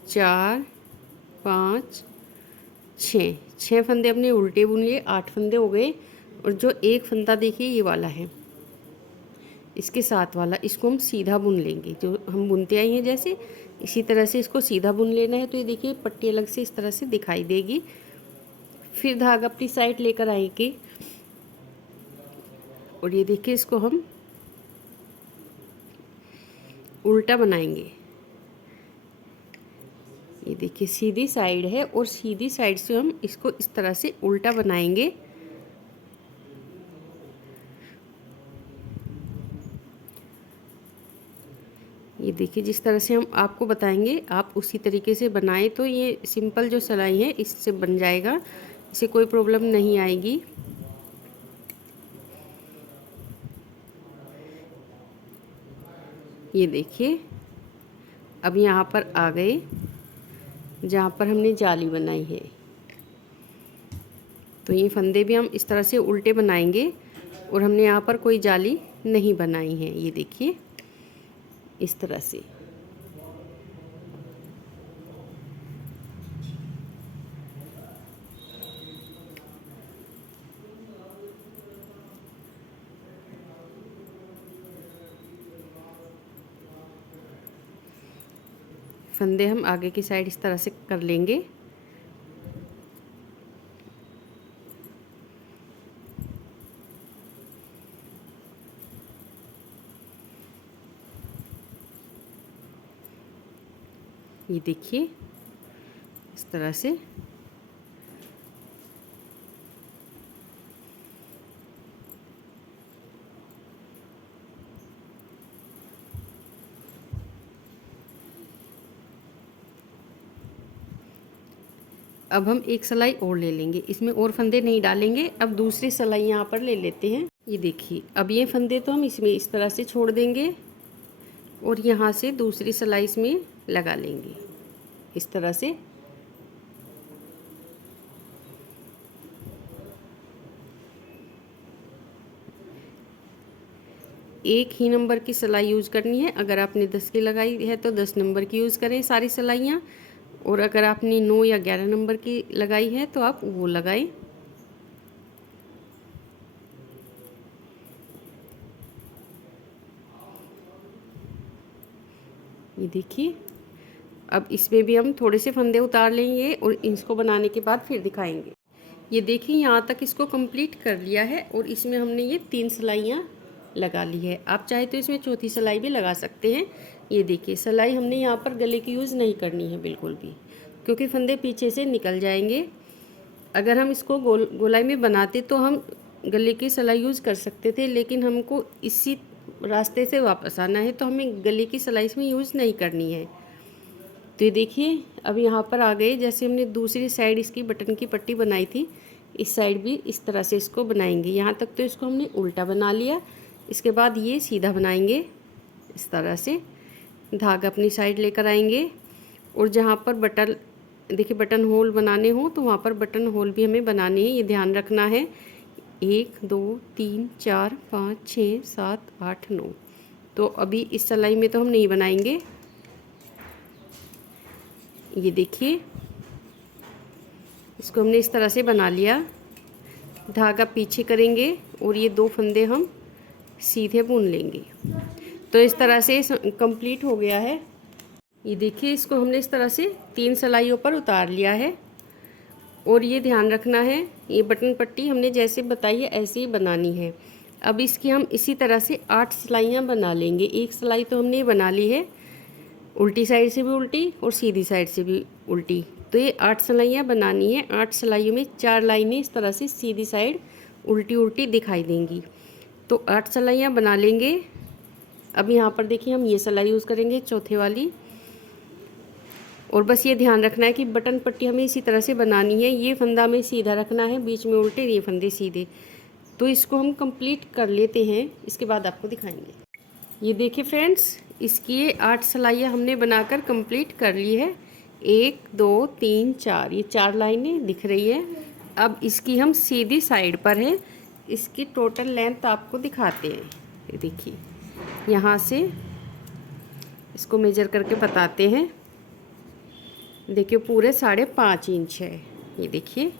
4 5 6 फंदे अपने उल्टे बुन लिए, 8 फंदे हो गए। और जो एक फंदा देखिए ये वाला है, इसके साथ वाला, इसको हम सीधा बुन लेंगे। जो हम बुनते आए हैं जैसे इसी तरह से इसको सीधा बुन लेना है। तो ये देखिए पट्टी अलग से इस तरह से दिखाई देगी। फिर धागा अपनी साइड लेकर आएंगे और ये देखिए इसको हम उल्टा बनाएंगे। ये देखिए सीधी साइड है और सीधी साइड से हम इसको इस तरह से उल्टा बनाएंगे। ये देखिए जिस तरह से हम आपको बताएंगे आप उसी तरीके से बनाएं, तो ये सिंपल जो सिलाई है इससे बन जाएगा, इससे कोई प्रॉब्लम नहीं आएगी। ये देखिए अब यहाँ पर आ गए जहाँ पर हमने जाली बनाई है। तो ये फंदे भी हम इस तरह से उल्टे बनाएंगे और हमने यहाँ पर कोई जाली नहीं बनाई है। ये देखिए इस तरह से। फंदे हम आगे की साइड इस तरह से कर लेंगे। ये देखिए इस तरह से। अब हम एक सिलाई और ले लेंगे, इसमें और फंदे नहीं डालेंगे। अब दूसरी सिलाई यहाँ पर ले लेते हैं। ये देखिए अब ये फंदे तो हम इसमें इस तरह से छोड़ देंगे और यहाँ से दूसरी सिलाई इसमें लगा लेंगे इस तरह से। एक ही नंबर की सिलाई यूज़ करनी है। अगर आपने 10 की लगाई है तो 10 नंबर की यूज़ करें सारी सिलाइयाँ, और अगर आपने 9 या 11 नंबर की लगाई है तो आप वो लगाएं। ये देखिए अब इसमें भी हम थोड़े से फंदे उतार लेंगे और इसको बनाने के बाद फिर दिखाएंगे। ये देखिए यहाँ तक इसको कंप्लीट कर लिया है और इसमें हमने ये 3 सिलाइयाँ लगा ली है। आप चाहे तो इसमें चौथी सिलाई भी लगा सकते हैं। ये देखिए सिलाई हमने यहाँ पर गले की यूज़ नहीं करनी है बिल्कुल भी, क्योंकि फंदे पीछे से निकल जाएंगे। अगर हम इसको गोलाई में बनाते तो हम गले की सिलाई यूज़ कर सकते थे, लेकिन हमको इसी रास्ते से वापस आना है तो हमें गले की सिलाई इसमें यूज़ नहीं करनी है। तो ये देखिए अब यहाँ पर आ गए। जैसे हमने दूसरी साइड इसकी बटन की पट्टी बनाई थी, इस साइड भी इस तरह से इसको बनाएंगे। यहाँ तक तो इसको हमने उल्टा बना लिया। इसके बाद ये सीधा बनाएंगे इस तरह से। धागा अपनी साइड लेकर आएंगे और जहाँ पर बटन देखिए बटन होल बनाने हो तो वहाँ पर बटन होल भी हमें बनाने हैं, ये ध्यान रखना है। 1 2 3 4 5 6 7 8 9। तो अभी इस सिलाई में तो हम नहीं बनाएंगे। ये देखिए इसको हमने इस तरह से बना लिया। धागा पीछे करेंगे और ये 2 फंदे हम सीधे बुन लेंगे। तो इस तरह से कंप्लीट हो गया है। ये देखिए इसको हमने इस तरह से 3 सिलाइयों पर उतार लिया है। और ये ध्यान रखना है, ये बटन पट्टी हमने जैसे बताई है ऐसे ही बनानी है। अब इसकी हम इसी तरह से 8 सिलाइयाँ बना लेंगे। एक सिलाई तो हमने बना ली है, उल्टी साइड से भी उल्टी और सीधी साइड से भी उल्टी। तो ये 8 सिलाइयाँ बनानी है। 8 सिलाइयों में 4 लाइनें इस तरह से सीधी साइड उल्टी उल्टी दिखाई देंगी। तो 8 सिलाइयाँ बना लेंगे। अब यहाँ पर देखिए हम ये सिलाई यूज़ करेंगे चौथे वाली। और बस ये ध्यान रखना है कि बटन पट्टी हमें इसी तरह से बनानी है। ये फंदा हमें सीधा रखना है, बीच में उल्टे, ये फंदे सीधे। तो इसको हम कंप्लीट कर लेते हैं, इसके बाद आपको दिखाएंगे। ये देखिए फ्रेंड्स, इसकी ये 8 सिलाइयाँ हमने बनाकर कंप्लीट कर ली है। 1 2 3 4, ये 4 लाइनें दिख रही है। अब इसकी हम सीधी साइड पर है, इसकी टोटल लेंथ आपको दिखाते हैं। ये देखिए यहाँ से इसको मेजर करके बताते हैं। देखिए पूरे 5.5 इंच है। ये देखिए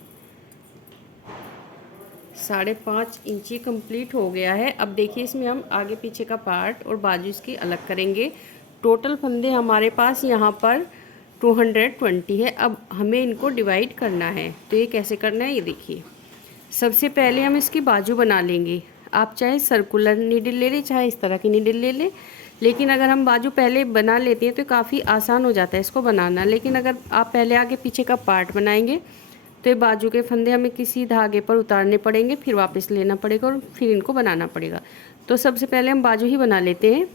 5.5 इंची कंप्लीट हो गया है। अब देखिए इसमें हम आगे पीछे का पार्ट और बाजू इसकी अलग करेंगे। टोटल फंदे हमारे पास यहाँ पर 220 है। अब हमें इनको डिवाइड करना है। तो ये कैसे करना है, ये देखिए। सबसे पहले हम इसकी बाजू बना लेंगे। आप चाहे सर्कुलर नीडल ले लें, चाहे इस तरह की नीडल ले लें। लेकिन अगर हम बाजू पहले बना लेते हैं तो काफ़ी आसान हो जाता है इसको बनाना। लेकिन अगर आप पहले आगे पीछे का पार्ट बनाएंगे तो ये बाजू के फंदे हमें किसी धागे पर उतारने पड़ेंगे, फिर वापस लेना पड़ेगा और फिर इनको बनाना पड़ेगा। तो सबसे पहले हम बाजू ही बना लेते हैं।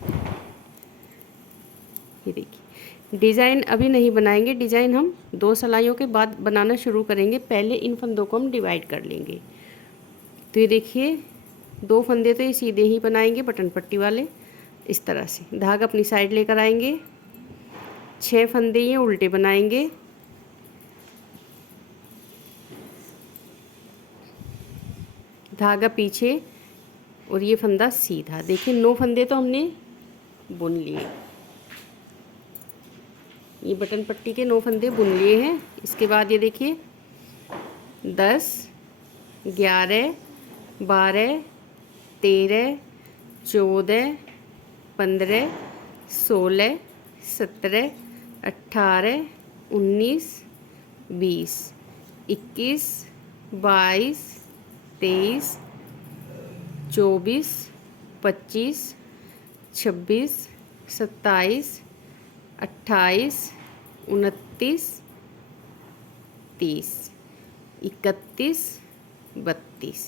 ये देखिए डिज़ाइन अभी नहीं बनाएंगे, डिज़ाइन हम 2 सिलाइयों के बाद बनाना शुरू करेंगे। पहले इन फंदों को हम डिवाइड कर लेंगे। तो ये देखिए 2 फंदे तो ये सीधे ही बनाएंगे बटन पट्टी वाले, इस तरह से। धागा अपनी साइड लेकर आएंगे। 6 फंदे ये उल्टे बनाएंगे। धागा पीछे और ये फंदा सीधा। देखिए 9 फंदे तो हमने बुन लिए। ये बटन पट्टी के 9 फंदे बुन लिए हैं। इसके बाद ये देखिए 10 11 12 13 14 15 16 17 18 19 20 21 22 23 24 25 26 27 28 29 30 31 32।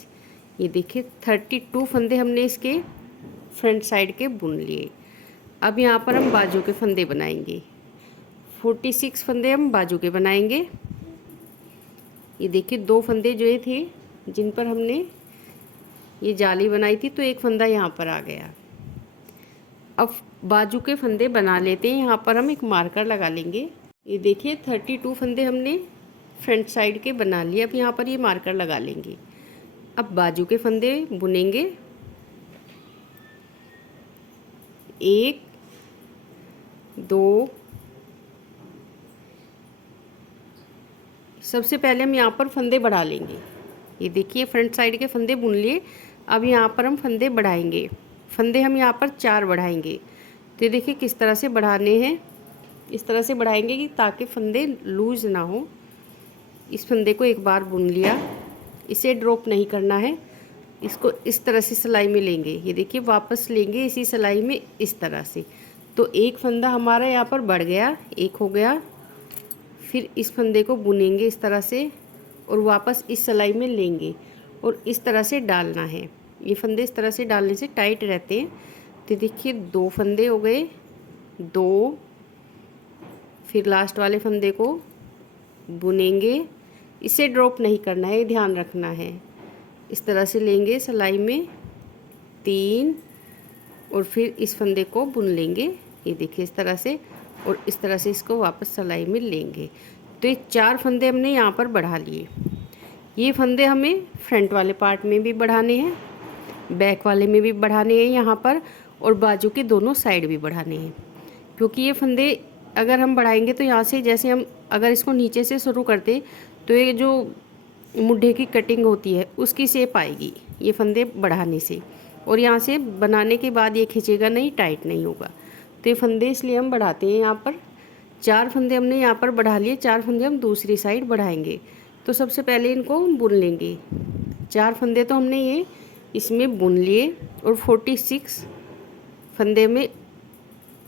ये देखिए 32 फंदे हमने इसके फ्रंट साइड के बुन लिए। अब यहाँ पर हम बाजू के फंदे बनाएंगे। 46 फंदे हम बाजू के बनाएंगे। ये देखिए 2 फंदे जो ये थे जिन पर हमने ये जाली बनाई थी, तो एक फंदा यहाँ पर आ गया। अब बाजू के फंदे बना लेते हैं। यहाँ पर हम एक मार्कर लगा लेंगे। ये देखिए 32 फंदे हमने फ्रंट साइड के बना लिए। अब यहाँ पर ये मार्कर लगा लेंगे। अब बाजू के फंदे बुनेंगे। 1 2। सबसे पहले हम यहाँ पर फंदे बढ़ा लेंगे। ये देखिए फ्रंट साइड के फंदे बुन लिए। अब यहाँ पर हम फंदे बढ़ाएंगे। फंदे हम यहाँ पर 4 बढ़ाएंगे। तो ये देखिए किस तरह से बढ़ाने हैं। इस तरह से बढ़ाएंगे कि ताकि फंदे लूज ना हो। इस फंदे को एक बार बुन लिया, इसे ड्रॉप नहीं करना है। इसको इस तरह से सिलाई में लेंगे। ये देखिए वापस लेंगे इसी सिलाई में इस तरह से। तो एक फंदा हमारा यहाँ पर बढ़ गया, एक हो गया। फिर इस फंदे को बुनेंगे इस तरह से और वापस इस सिलाई में लेंगे और इस तरह से डालना है। ये फंदे इस तरह से डालने से टाइट रहते हैं। तो देखिए 2 फंदे हो गए, 2। फिर लास्ट वाले फंदे को बुनेंगे। इसे ड्रॉप नहीं करना है, ध्यान रखना है। इस तरह से लेंगे सिलाई में 3 और फिर इस फंदे को बुन लेंगे। ये देखिए इस तरह से, और इस तरह से इसको वापस सिलाई में लेंगे। तो ये 4 फंदे हमने यहाँ पर बढ़ा लिए। ये फंदे हमें फ्रंट वाले पार्ट में भी बढ़ाने हैं, बैक वाले में भी बढ़ाने हैं यहाँ पर, और बाजू के दोनों साइड भी बढ़ाने हैं। क्योंकि ये फंदे अगर हम बढ़ाएंगे तो यहाँ से जैसे हम अगर इसको नीचे से शुरू करते तो ये जो मुड्ढे की कटिंग होती है उसकी शेप आएगी ये फंदे बढ़ाने से, और यहाँ से बनाने के बाद ये खींचेगा नहीं, टाइट नहीं होगा। तो ये फंदे इसलिए हम बढ़ाते हैं। यहाँ पर 4 फंदे हमने यहाँ पर बढ़ा लिए, 4 फंदे हम दूसरी साइड बढ़ाएंगे। तो सबसे पहले इनको हम बुन लेंगे। 4 फंदे तो हमने ये इसमें बुन लिए, और 46 फंदे में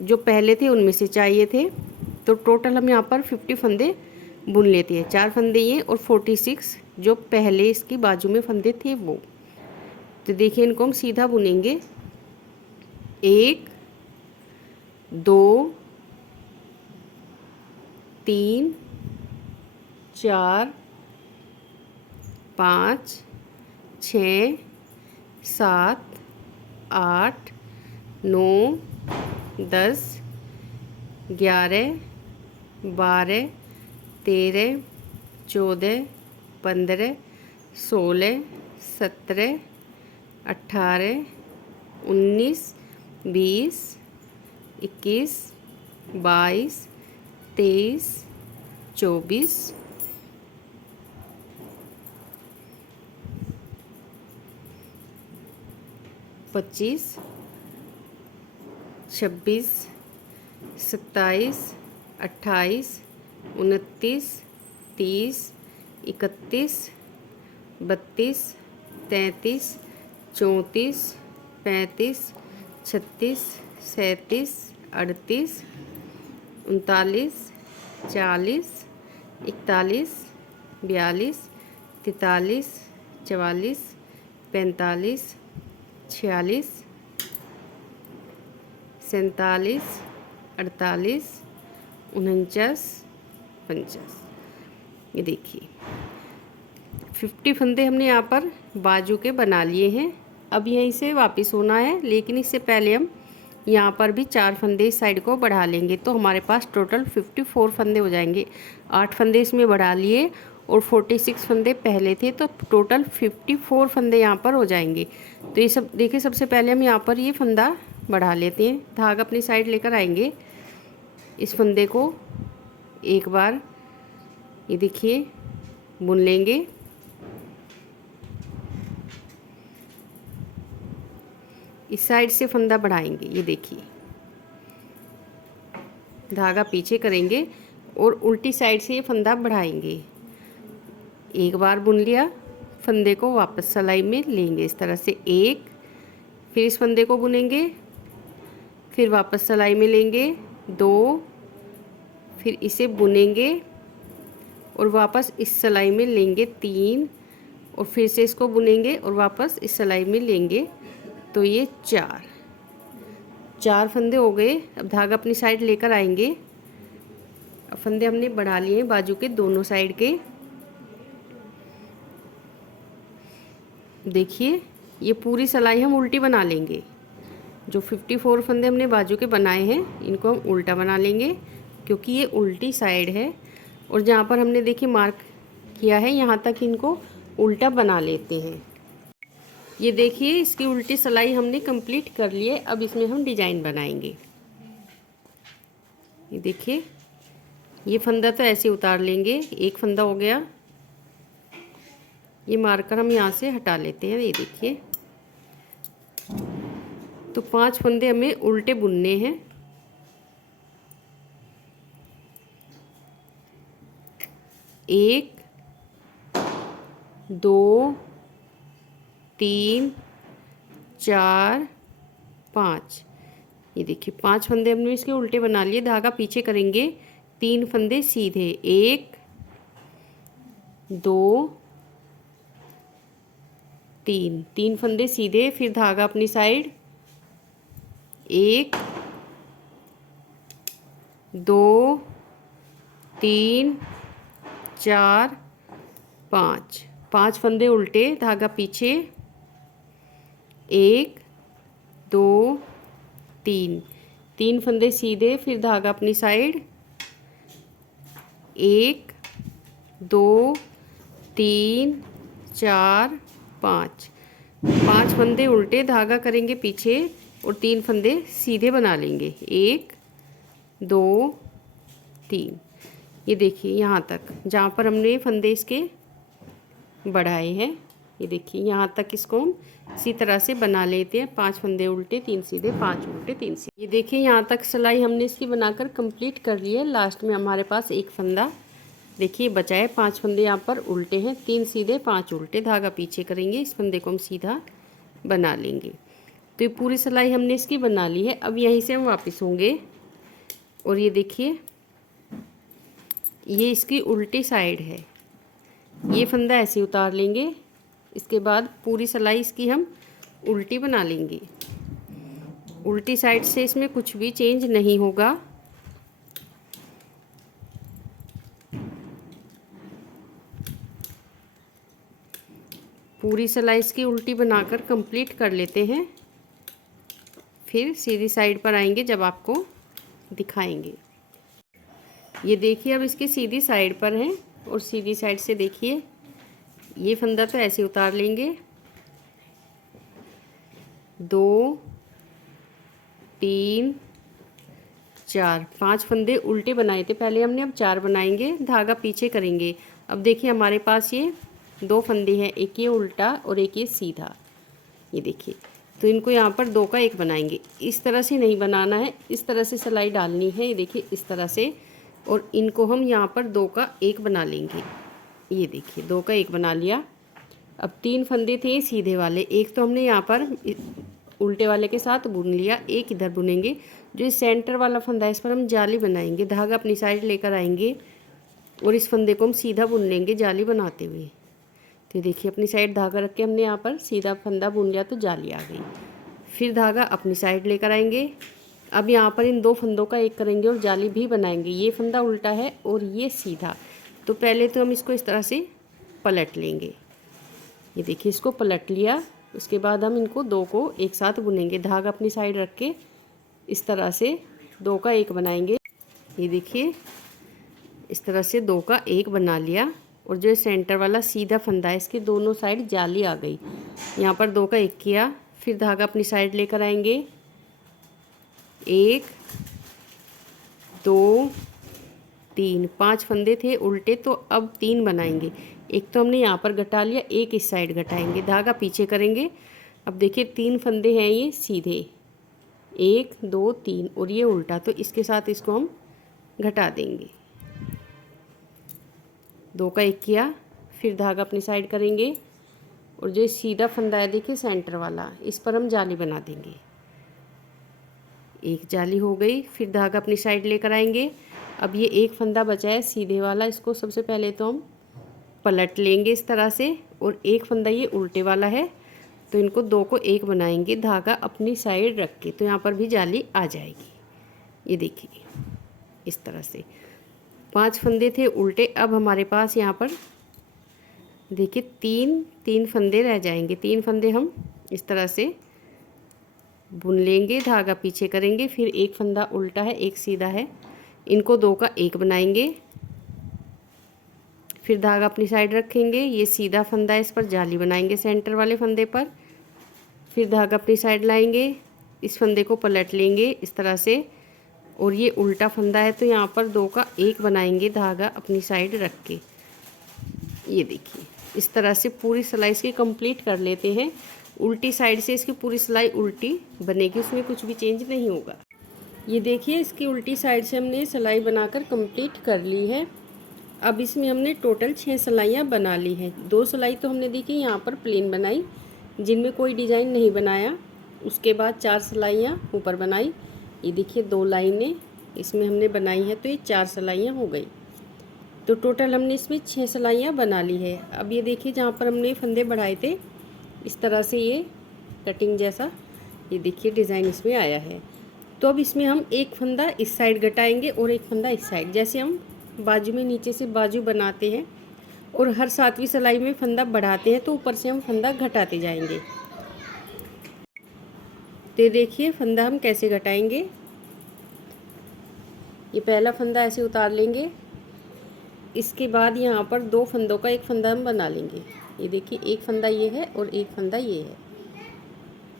जो पहले थे उनमें से चाहिए थे, तो टोटल हम यहाँ पर 50 फंदे बुन लेते हैं। 4 फंदे ये और 46 जो पहले इसकी बाजू में फंदे थे वो। तो देखिए इनको हम सीधा बुनेंगे। 1 2 3 4 5 6 7 8 9 10 11 12 13 14 15 16 17 18 19 20 21 22 23 24 25 26 27 28 29 30 31 32 33 34 35 36 37 38 39 40 41 42 43 44 45 46 47 48 49 50। ये देखिए 50 फंदे हमने यहाँ पर बाजू के बना लिए हैं। अब यहीं से वापस होना है, लेकिन इससे पहले हम यहाँ पर भी 4 फंदे इस साइड को बढ़ा लेंगे। तो हमारे पास टोटल 54 फंदे हो जाएंगे। 8 फंदे इसमें बढ़ा लिए और 46 फंदे पहले थे, तो टोटल 54 फंदे यहाँ पर हो जाएंगे। तो ये सब देखिए, सबसे पहले हम यहाँ पर ये फंदा बढ़ा लेते हैं। धागा अपनी साइड लेकर आएंगे। इस फंदे को एक बार ये देखिए बुन लेंगे। इस साइड से फंदा बढ़ाएंगे। ये देखिए धागा पीछे करेंगे और उल्टी साइड से ये फंदा बढ़ाएंगे। एक बार बुन लिया, फंदे को वापस सिलाई में लेंगे इस तरह से एक, फिर इस फंदे को बुनेंगे, फिर वापस सिलाई में लेंगे 2, फिर इसे बुनेंगे और वापस इस सिलाई में लेंगे 3, और फिर से इसको बुनेंगे और वापस इस सिलाई में लेंगे। तो ये 4 फंदे हो गए। अब धागा अपनी साइड लेकर आएंगे। अब फंदे हमने बढ़ा लिए हैं बाजू के दोनों साइड के। देखिए ये पूरी सिलाई हम उल्टी बना लेंगे। जो 54 फंदे हमने बाजू के बनाए हैं इनको हम उल्टा बना लेंगे, क्योंकि ये उल्टी साइड है। और जहाँ पर हमने देखिए मार्क किया है यहाँ तक इनको उल्टा बना लेते हैं। ये देखिए इसकी उल्टी सिलाई हमने कंप्लीट कर ली है। अब इसमें हम डिजाइन बनाएंगे। ये देखिए ये फंदा तो ऐसे उतार लेंगे। एक फंदा हो गया, ये मार्कर हम यहाँ से हटा लेते हैं। ये देखिए तो 5 फंदे हमें उल्टे बुनने हैं। एक, 2, 3, 4, 5। ये देखिए 5 फंदे हमने इसके उल्टे बना लिए। धागा पीछे करेंगे, 3 फंदे सीधे, 1 2 3 फंदे सीधे, फिर धागा अपनी साइड, 1 2 3 4 5 फंदे उल्टे, धागा पीछे, 1 2 3 फंदे सीधे, फिर धागा अपनी साइड, 1 2 3 4 5 5 फंदे उल्टे धागा करेंगे पीछे और 3 फंदे सीधे बना लेंगे। 1 2 3। ये देखिए यहाँ तक जहाँ पर हमने फंदे इसके बढ़ाए हैं, ये देखिए यहाँ तक इसको हम इसी तरह से बना लेते हैं। 5 फंदे उल्टे 3 सीधे, 5 उल्टे 3 सीधे। ये देखिए यहाँ तक सिलाई हमने इसकी बनाकर कंप्लीट कर ली है। लास्ट में हमारे पास एक फंदा देखिए बचा है। 5 फंदे यहाँ पर उल्टे हैं, 3 सीधे 5 उल्टे, धागा पीछे करेंगे, इस फंदे को हम सीधा बना लेंगे। तो ये पूरी सिलाई हमने इसकी बना ली है। अब यहीं से हम वापस होंगे और ये देखिए ये इसकी उल्टी साइड है। ये फंदा ऐसे उतार लेंगे, इसके बाद पूरी सिलाई इसकी हम उल्टी बना लेंगे। उल्टी साइड से इसमें कुछ भी चेंज नहीं होगा। पूरी सिलाई इसकी उल्टी बनाकर कंप्लीट कर लेते हैं, फिर सीधी साइड पर आएंगे जब आपको दिखाएंगे। ये देखिए अब इसकी सीधी साइड पर है और सीधी साइड से देखिए ये फंदा तो ऐसे उतार लेंगे। 2 3 4 5 फंदे उल्टे बनाए थे पहले हमने, अब 4 बनाएंगे, धागा पीछे करेंगे। अब देखिए हमारे पास ये 2 फंदे हैं, एक ये उल्टा और एक ये सीधा। ये देखिए तो इनको यहाँ पर 2 का 1 बनाएंगे। इस तरह से नहीं बनाना है, इस तरह से सिलाई डालनी है। ये देखिए इस तरह से, और इनको हम यहाँ पर 2 का 1 बना लेंगे। ये देखिए 2 का 1 बना लिया। अब 3 फंदे थे सीधे वाले, एक तो हमने यहाँ पर उल्टे वाले के साथ बुन लिया, एक इधर बुनेंगे। जो इस सेंटर वाला फंदा है इस पर हम जाली बनाएंगे, धागा अपनी साइड लेकर आएंगे और इस फंदे को हम सीधा बुन लेंगे जाली बनाते हुए। तो देखिए अपनी साइड धागा रख के हमने यहाँ पर सीधा फंदा बुन लिया तो जाली आ गई। फिर धागा अपनी साइड लेकर आएंगे। अब यहाँ पर इन 2 फंदों का 1 करेंगे और जाली भी बनाएंगे। ये फंदा उल्टा है और ये सीधा, तो पहले तो हम इसको इस तरह से पलट लेंगे। ये देखिए इसको पलट लिया, उसके बाद हम इनको 2 को एक साथ बुनेंगे, धागा अपनी साइड रख के इस तरह से 2 का 1 बनाएंगे। ये देखिए इस तरह से 2 का 1 बना लिया और जो सेंटर वाला सीधा फंदा है इसके दोनों साइड जाली आ गई। यहाँ पर 2 का 1 किया, फिर धागा अपनी साइड लेकर आएंगे। 1 2 3 5 फंदे थे उल्टे, तो अब 3 बनाएंगे। एक तो हमने यहाँ पर घटा लिया, एक इस साइड घटाएंगे, धागा पीछे करेंगे। अब देखिए 3 फंदे हैं ये सीधे, 1 2 3, और ये उल्टा, तो इसके साथ इसको हम घटा देंगे। 2 का 1 किया, फिर धागा अपनी साइड करेंगे और जो सीधा फंदा है देखिए सेंटर वाला, इस पर हम जाली बना देंगे। एक जाली हो गई, फिर धागा अपनी साइड लेकर आएंगे। अब ये एक फंदा बचा है सीधे वाला, इसको सबसे पहले तो हम पलट लेंगे इस तरह से, और एक फंदा ये उल्टे वाला है, तो इनको 2 को 1 बनाएंगे, धागा अपनी साइड रख के, तो यहाँ पर भी जाली आ जाएगी। ये देखिए इस तरह से 5 फंदे थे उल्टे। अब हमारे पास यहाँ पर देखिए 3 फंदे रह जाएंगे। 3 फंदे हम इस तरह से बुन लेंगे, धागा पीछे करेंगे, फिर एक फंदा उल्टा है एक सीधा है, इनको 2 का 1 बनाएंगे, फिर धागा अपनी साइड रखेंगे। ये सीधा फंदा है, इस पर जाली बनाएंगे सेंटर वाले फंदे पर, फिर धागा अपनी साइड लाएंगे, इस फंदे को पलट लेंगे इस तरह से, और ये उल्टा फंदा है तो यहाँ पर 2 का 1 बनाएंगे, धागा अपनी साइड रख के। ये देखिए इस तरह से पूरी सिलाई इसकी कंप्लीट कर लेते हैं। उल्टी साइड से इसकी पूरी सिलाई उल्टी बनेगी, उसमें कुछ भी चेंज नहीं होगा। ये देखिए इसकी उल्टी साइड से हमने सिलाई बनाकर कंप्लीट कर ली है। अब इसमें हमने टोटल 6 सिलाइयाँ बना ली हैं। 2 सिलाई तो हमने देखी यहाँ पर प्लेन बनाई, जिनमें कोई डिज़ाइन नहीं बनाया। उसके बाद 4 सिलाइयाँ ऊपर बनाई। ये देखिए 2 लाइनें इसमें हमने बनाई हैं, तो ये 4 सिलाइयाँ हो गई। तो टोटल हमने इसमें 6 सिलाइयाँ बना ली है। अब ये देखिए जहाँ पर हमने फंदे बढ़ाए थे इस तरह से ये कटिंग जैसा, ये देखिए डिज़ाइन इसमें आया है। तो अब इसमें हम एक फंदा इस साइड घटाएंगे और एक फंदा इस साइड, जैसे हम बाजू में नीचे से बाजू बनाते हैं और हर 7वीं सिलाई में फंदा बढ़ाते हैं, तो ऊपर से हम फंदा घटाते जाएंगे। तो ये देखिए फंदा हम कैसे घटाएंगे। ये पहला फंदा ऐसे उतार लेंगे, इसके बाद यहाँ पर 2 फंदों का एक फंदा हम बना लेंगे। ये देखिए, एक फंदा ये है और एक फंदा ये है,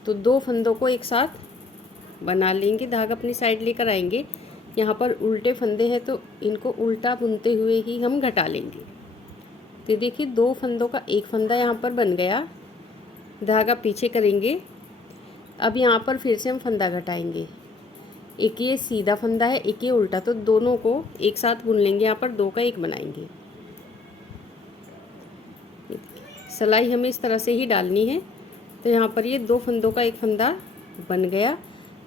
तो 2 फंदों को एक साथ बना लेंगे। धागा अपनी साइड लेकर आएंगे। यहाँ पर उल्टे फंदे हैं तो इनको उल्टा बुनते हुए ही हम घटा लेंगे। तो देखिए, 2 फंदों का एक फंदा यहाँ पर बन गया। धागा पीछे करेंगे। अब यहाँ पर फिर से हम फंदा घटाएंगे। एक ये सीधा फंदा है, एक ये उल्टा, तो दोनों को एक साथ बुन लेंगे। यहाँ पर 2 का 1 बनाएंगे। सिलाई हमें इस तरह से ही डालनी है। तो यहाँ पर ये 2 फंदों का एक फंदा बन गया।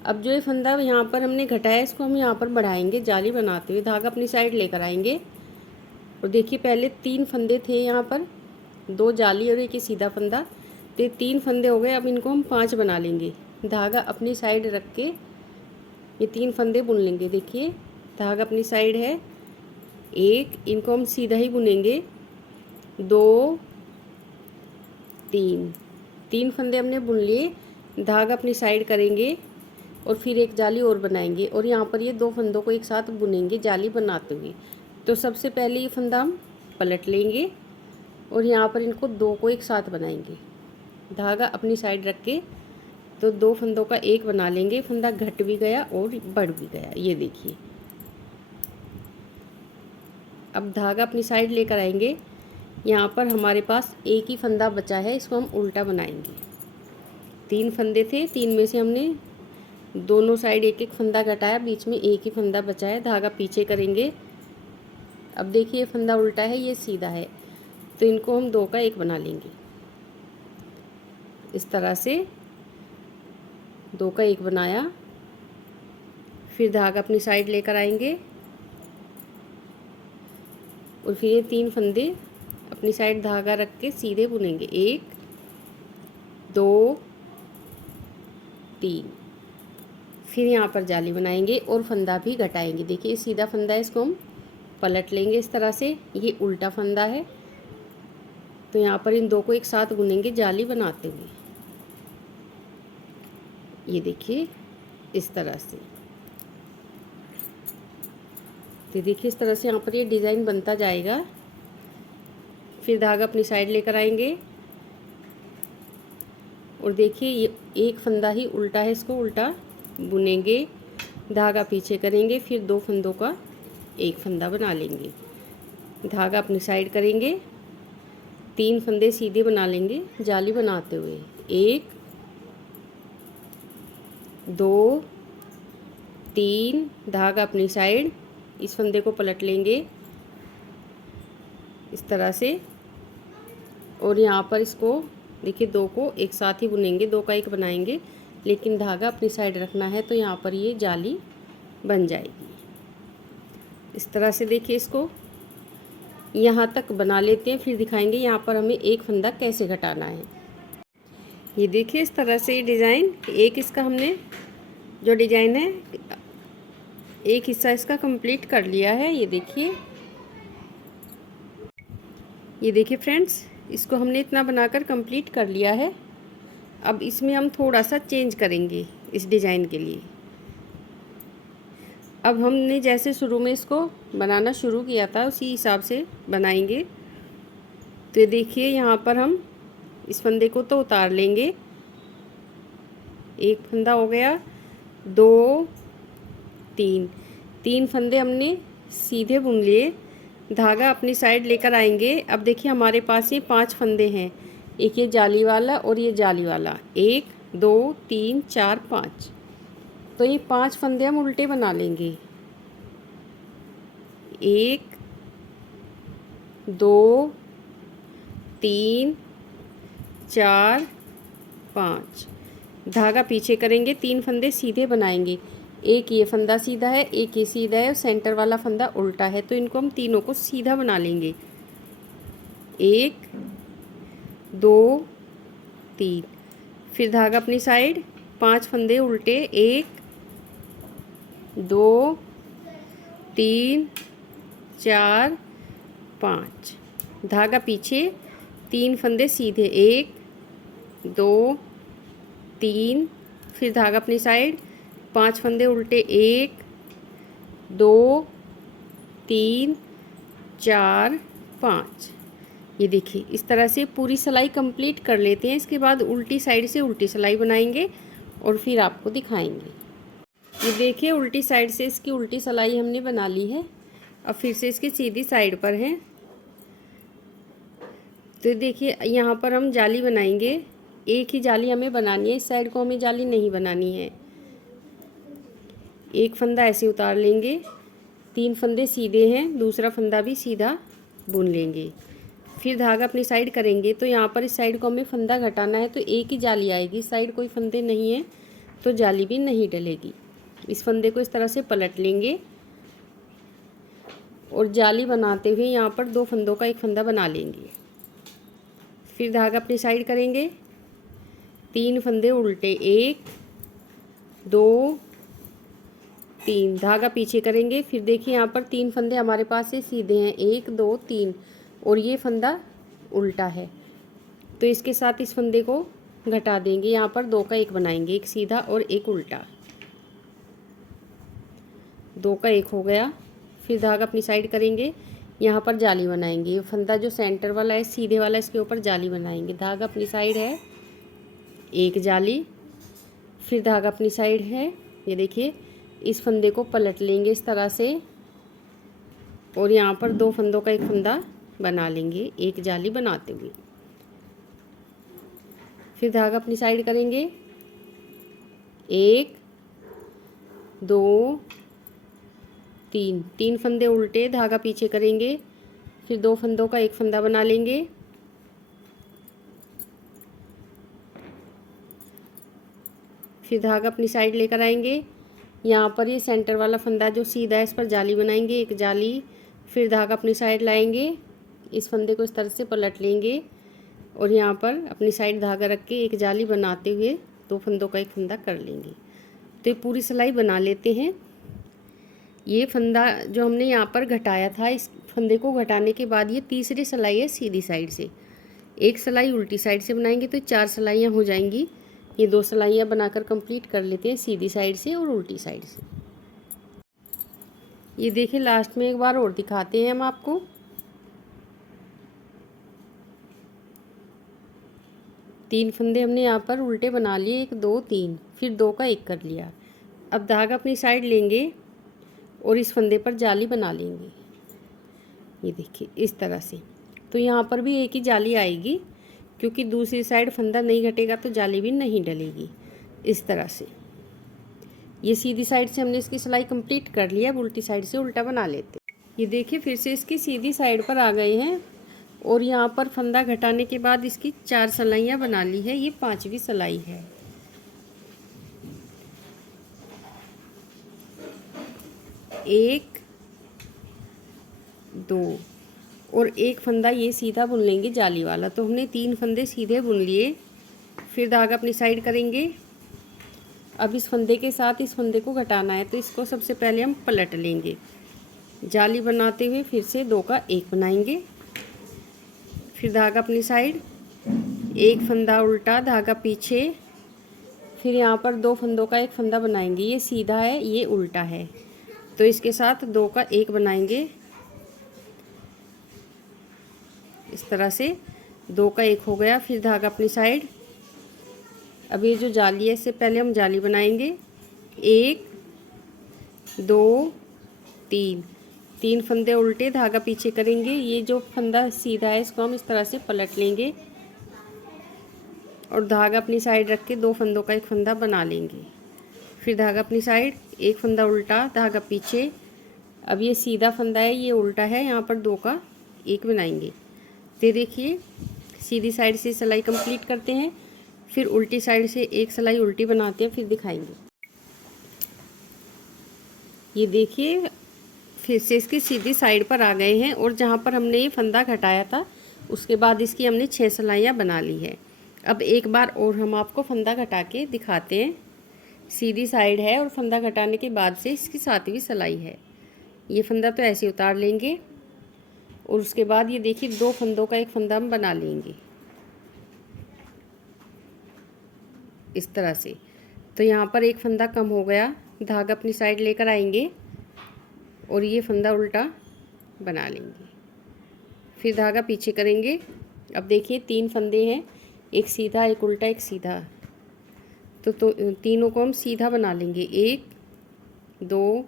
अब जो ये फंदा यहाँ पर हमने घटाया, इसको हम यहाँ पर बढ़ाएंगे जाली बनाते हुए। धागा अपनी साइड लेकर आएंगे और देखिए, पहले 3 फंदे थे यहाँ पर, 2 जाली और एक ये सीधा फंदा, तो ये 3 फंदे हो गए। अब इनको हम 5 बना लेंगे। धागा अपनी साइड रख के ये 3 फंदे बुन लेंगे। देखिए, धागा अपनी साइड है, 1, इनको हम सीधा ही बुनेंगे, 2, 3 फंदे हमने बुन लिए। धागा अपनी साइड करेंगे और फिर एक जाली और बनाएंगे और यहाँ पर ये 2 फंदों को एक साथ बुनेंगे जाली बनाते हुए। तो सबसे पहले ये फंदा हम पलट लेंगे और यहाँ पर इनको 2 को एक साथ बनाएंगे। धागा अपनी साइड रख के तो 2 फंदों का एक बना लेंगे। फंदा घट भी गया और बढ़ भी गया, ये देखिए। अब धागा अपनी साइड लेकर आएंगे। यहाँ पर हमारे पास एक ही फंदा बचा है, इसको हम उल्टा बनाएंगे। 3 फंदे थे, 3 में से हमने दोनों साइड एक एक फंदा घटाया, बीच में एक ही फंदा बचा है। धागा पीछे करेंगे। अब देखिए, ये फंदा उल्टा है, ये सीधा है, तो इनको हम 2 का 1 बना लेंगे। इस तरह से 2 का 1 बनाया। फिर धागा अपनी साइड लेकर आएंगे और फिर ये 3 फंदे अपनी साइड धागा रख के सीधे बुनेंगे। 1, 2, 3। फिर यहाँ पर जाली बनाएंगे और फंदा भी घटाएंगे। देखिए, सीधा फंदा है, इसको हम पलट लेंगे इस तरह से। ये उल्टा फंदा है, तो यहाँ पर इन 2 को एक साथ बुनेंगे जाली बनाते हुए। ये देखिए, इस तरह से। तो देखिए, इस तरह से यहाँ पर ये डिज़ाइन बनता जाएगा। फिर धागा अपनी साइड लेकर आएंगे और देखिए, ये एक फंदा ही उल्टा है, इसको उल्टा बुनेंगे। धागा पीछे करेंगे, फिर 2 फंदों का एक फंदा बना लेंगे। धागा अपनी साइड करेंगे, 3 फंदे सीधे बना लेंगे जाली बनाते हुए। 1, 2, 3। धागा अपनी साइड, इस फंदे को पलट लेंगे इस तरह से और यहाँ पर इसको देखिए 2 को एक साथ ही बुनेंगे। 2 का 1 बनाएंगे, लेकिन धागा अपनी साइड रखना है, तो यहाँ पर ये जाली बन जाएगी। इस तरह से देखिए, इसको यहाँ तक बना लेते हैं, फिर दिखाएंगे यहाँ पर हमें एक फंदा कैसे घटाना है। ये देखिए, इस तरह से ये डिज़ाइन, एक इसका हमने जो डिज़ाइन है, एक हिस्सा इसका कंप्लीट कर लिया है। ये देखिए फ्रेंड्स, इसको हमने इतना बनाकर कंप्लीट कर लिया है। अब इसमें हम थोड़ा सा चेंज करेंगे इस डिज़ाइन के लिए। अब हमने जैसे शुरू में इसको बनाना शुरू किया था, उसी हिसाब से बनाएंगे। तो देखिए, यहाँ पर हम इस फंदे को तो उतार लेंगे। एक फंदा हो गया, 2, 3 फंदे हमने सीधे बुन लिए। धागा अपनी साइड लेकर आएंगे। अब देखिए, हमारे पास ये 5 फंदे हैं, एक ये जाली वाला और ये जाली वाला। 1, 2, 3, 4, 5। तो ये 5 फंदे हम उल्टे बना लेंगे। 1, 2, 3, 4, 5। धागा पीछे करेंगे, 3 फंदे सीधे बनाएंगे। एक ये फंदा सीधा है, एक ये सीधा है और सेंटर वाला फंदा उल्टा है, तो इनको हम तीनों को सीधा बना लेंगे। 1, 2, 3। फिर धागा अपनी साइड, 5 फंदे उल्टे। 1, 2, 3, 4, 5। धागा पीछे, 3 फंदे सीधे। 1, 2, 3। फिर धागा अपनी साइड, 5 फंदे उल्टे। 1, 2, 3, 4 5। ये देखिए इस तरह से पूरी सिलाई कंप्लीट कर लेते हैं। इसके बाद उल्टी साइड से उल्टी सिलाई बनाएंगे और फिर आपको दिखाएंगे। ये देखिए उल्टी साइड से इसकी उल्टी सिलाई हमने बना ली है। अब फिर से इसकी सीधी साइड पर है। तो देखिए यहाँ पर हम जाली बनाएंगे। एक ही जाली हमें बनानी है, इस साइड को हमें जाली नहीं बनानी है। एक फंदा ऐसे उतार लेंगे, 3 फंदे सीधे हैं, दूसरा फंदा भी सीधा बुन लेंगे। फिर धागा अपनी साइड करेंगे। तो यहाँ पर इस साइड को हमें फंदा घटाना है, तो एक ही जाली आएगी। इस साइड कोई फंदे नहीं है तो जाली भी नहीं डलेगी। इस फंदे को इस तरह से पलट लेंगे और जाली बनाते हुए यहाँ पर 2 फंदों का एक फंदा बना लेंगे। फिर धागा अपनी साइड करेंगे, 3 फंदे उल्टे, 1 2 3, धागा पीछे करेंगे। फिर देखिए यहाँ पर 3 फंदे हमारे पास से सीधे हैं, 1 2 3, और ये फंदा उल्टा है। तो इसके साथ इस फंदे को घटा देंगे। यहाँ पर 2 का 1 बनाएंगे, एक सीधा और एक उल्टा। 2 का 1 हो गया। फिर धागा अपनी साइड करेंगे, यहाँ पर जाली बनाएंगे। ये फंदा जो सेंटर वाला है सीधे वाला, इसके ऊपर जाली बनाएंगे। धागा अपनी साइड है, एक जाली। फिर धागा अपनी साइड है, ये देखिए इस फंदे को पलट लेंगे इस तरह से और यहाँ पर 2 फंदों का एक फंदा बना लेंगे, एक जाली बनाते हुए। फिर धागा अपनी साइड करेंगे, 1 2 3, 3 फंदे उल्टे, धागा पीछे करेंगे। फिर 2 फंदों का एक फंदा बना लेंगे। फिर धागा अपनी साइड लेकर आएंगे। यहाँ पर ये सेंटर वाला फंदा जो सीधा है, इस पर जाली बनाएंगे, एक जाली। फिर धागा अपनी साइड लाएंगे, इस फंदे को इस तरह से पलट लेंगे और यहाँ पर अपनी साइड धागा रख के एक जाली बनाते हुए 2 फंदों का एक फंदा कर लेंगे। तो ये पूरी सिलाई बना लेते हैं। ये फंदा जो हमने यहाँ पर घटाया था, इस फंदे को घटाने के बाद ये तीसरी सिलाई है सीधी साइड से। एक सिलाई उल्टी साइड से बनाएंगे तो 4 सिलाइयाँ हो जाएंगी। ये 2 सिलाइयाँ बनाकर कंप्लीट कर लेते हैं सीधी साइड से और उल्टी साइड से। ये देखिए लास्ट में एक बार और दिखाते हैं हम आपको। तीन फंदे हमने यहाँ पर उल्टे बना लिए, 1 2 3, फिर 2 का 1 कर लिया। अब धागा अपनी साइड लेंगे और इस फंदे पर जाली बना लेंगे, ये देखिए इस तरह से। तो यहाँ पर भी एक ही जाली आएगी, क्योंकि दूसरी साइड फंदा नहीं घटेगा तो जाली भी नहीं डलेगी। इस तरह से ये सीधी साइड से हमने इसकी सिलाई कंप्लीट कर लिया। अब उल्टी साइड से उल्टा बना लेते हैं। ये देखिए फिर से इसकी सीधी साइड पर आ गए हैं और यहाँ पर फंदा घटाने के बाद इसकी 4 सिलाइयाँ बना ली है। ये 5वीं सिलाई है। एक 2 और एक फंदा ये सीधा बुन लेंगे जाली वाला। तो हमने 3 फंदे सीधे बुन लिए। फिर धागा अपनी साइड करेंगे। अब इस फंदे के साथ इस फंदे को घटाना है, तो इसको सबसे पहले हम पलट लेंगे, जाली बनाते हुए फिर से 2 का 1 बनाएंगे। फिर धागा अपनी साइड, एक फंदा उल्टा, धागा पीछे। फिर यहाँ पर 2 फंदों का एक फंदा बनाएंगे। ये सीधा है, ये उल्टा है, तो इसके साथ 2 का 1 बनाएंगे इस तरह से। 2 का 1 हो गया। फिर धागा अपनी साइड। अब ये जो जाली है, इससे पहले हम जाली बनाएंगे, 1 2 3, 3 फंदे उल्टे, धागा पीछे करेंगे। ये जो फंदा सीधा है इसको हम इस तरह से पलट लेंगे और धागा अपनी साइड रख के 2 फंदों का एक फंदा बना लेंगे। फिर धागा अपनी साइड, एक फंदा उल्टा, धागा पीछे। अब ये सीधा फंदा है, ये उल्टा है, यहाँ पर 2 का 1 बनाएंगे। तो देखिए सीधी साइड से सिलाई कंप्लीट करते हैं, फिर उल्टी साइड से एक सिलाई उल्टी बनाते हैं, फिर दिखाएंगे। ये देखिए फिर से इसकी सीधी साइड पर आ गए हैं और जहाँ पर हमने ये फंदा घटाया था उसके बाद इसकी हमने 6 सिलाइयाँ बना ली है। अब एक बार और हम आपको फंदा घटा के दिखाते हैं। सीधी साइड है और फंदा घटाने के बाद से इसकी 7वीं सिलाई है। ये फंदा तो ऐसे उतार लेंगे और उसके बाद ये देखिए 2 फंदों का एक फंदा हम बना लेंगे इस तरह से। तो यहाँ पर एक फंदा कम हो गया, धागा अपनी साइड लेकर आएंगे और ये फंदा उल्टा बना लेंगे। फिर धागा पीछे करेंगे। अब देखिए 3 फंदे हैं, एक सीधा, एक उल्टा, एक सीधा। तो तीनों को हम सीधा बना लेंगे। 1 2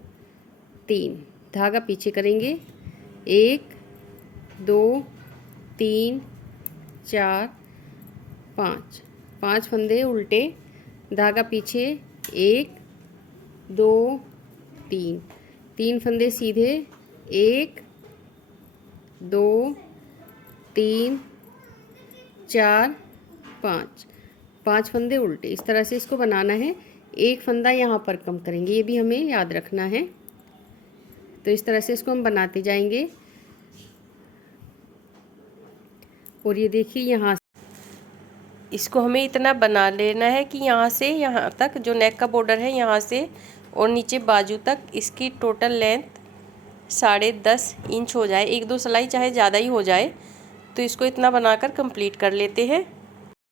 3, धागा पीछे करेंगे। 1 2 3 4 5, 5 फंदे उल्टे, धागा पीछे। 1 2 3, 3 फंदे सीधे। 1 2 3 4 5, 5 फंदे उल्टे। इस तरह से इसको बनाना है। एक फंदा यहाँ पर कम करेंगे, ये भी हमें याद रखना है। तो इस तरह से इसको हम बनाते जाएंगे। और ये देखिए यहाँ इसको हमें इतना बना लेना है कि यहाँ से यहाँ तक जो नेक का बॉर्डर है, यहाँ से और नीचे बाजू तक इसकी टोटल लेंथ 10.5 इंच हो जाए। 1-2 सिलाई चाहे ज़्यादा ही हो जाए, तो इसको इतना बनाकर कंप्लीट कर लेते हैं।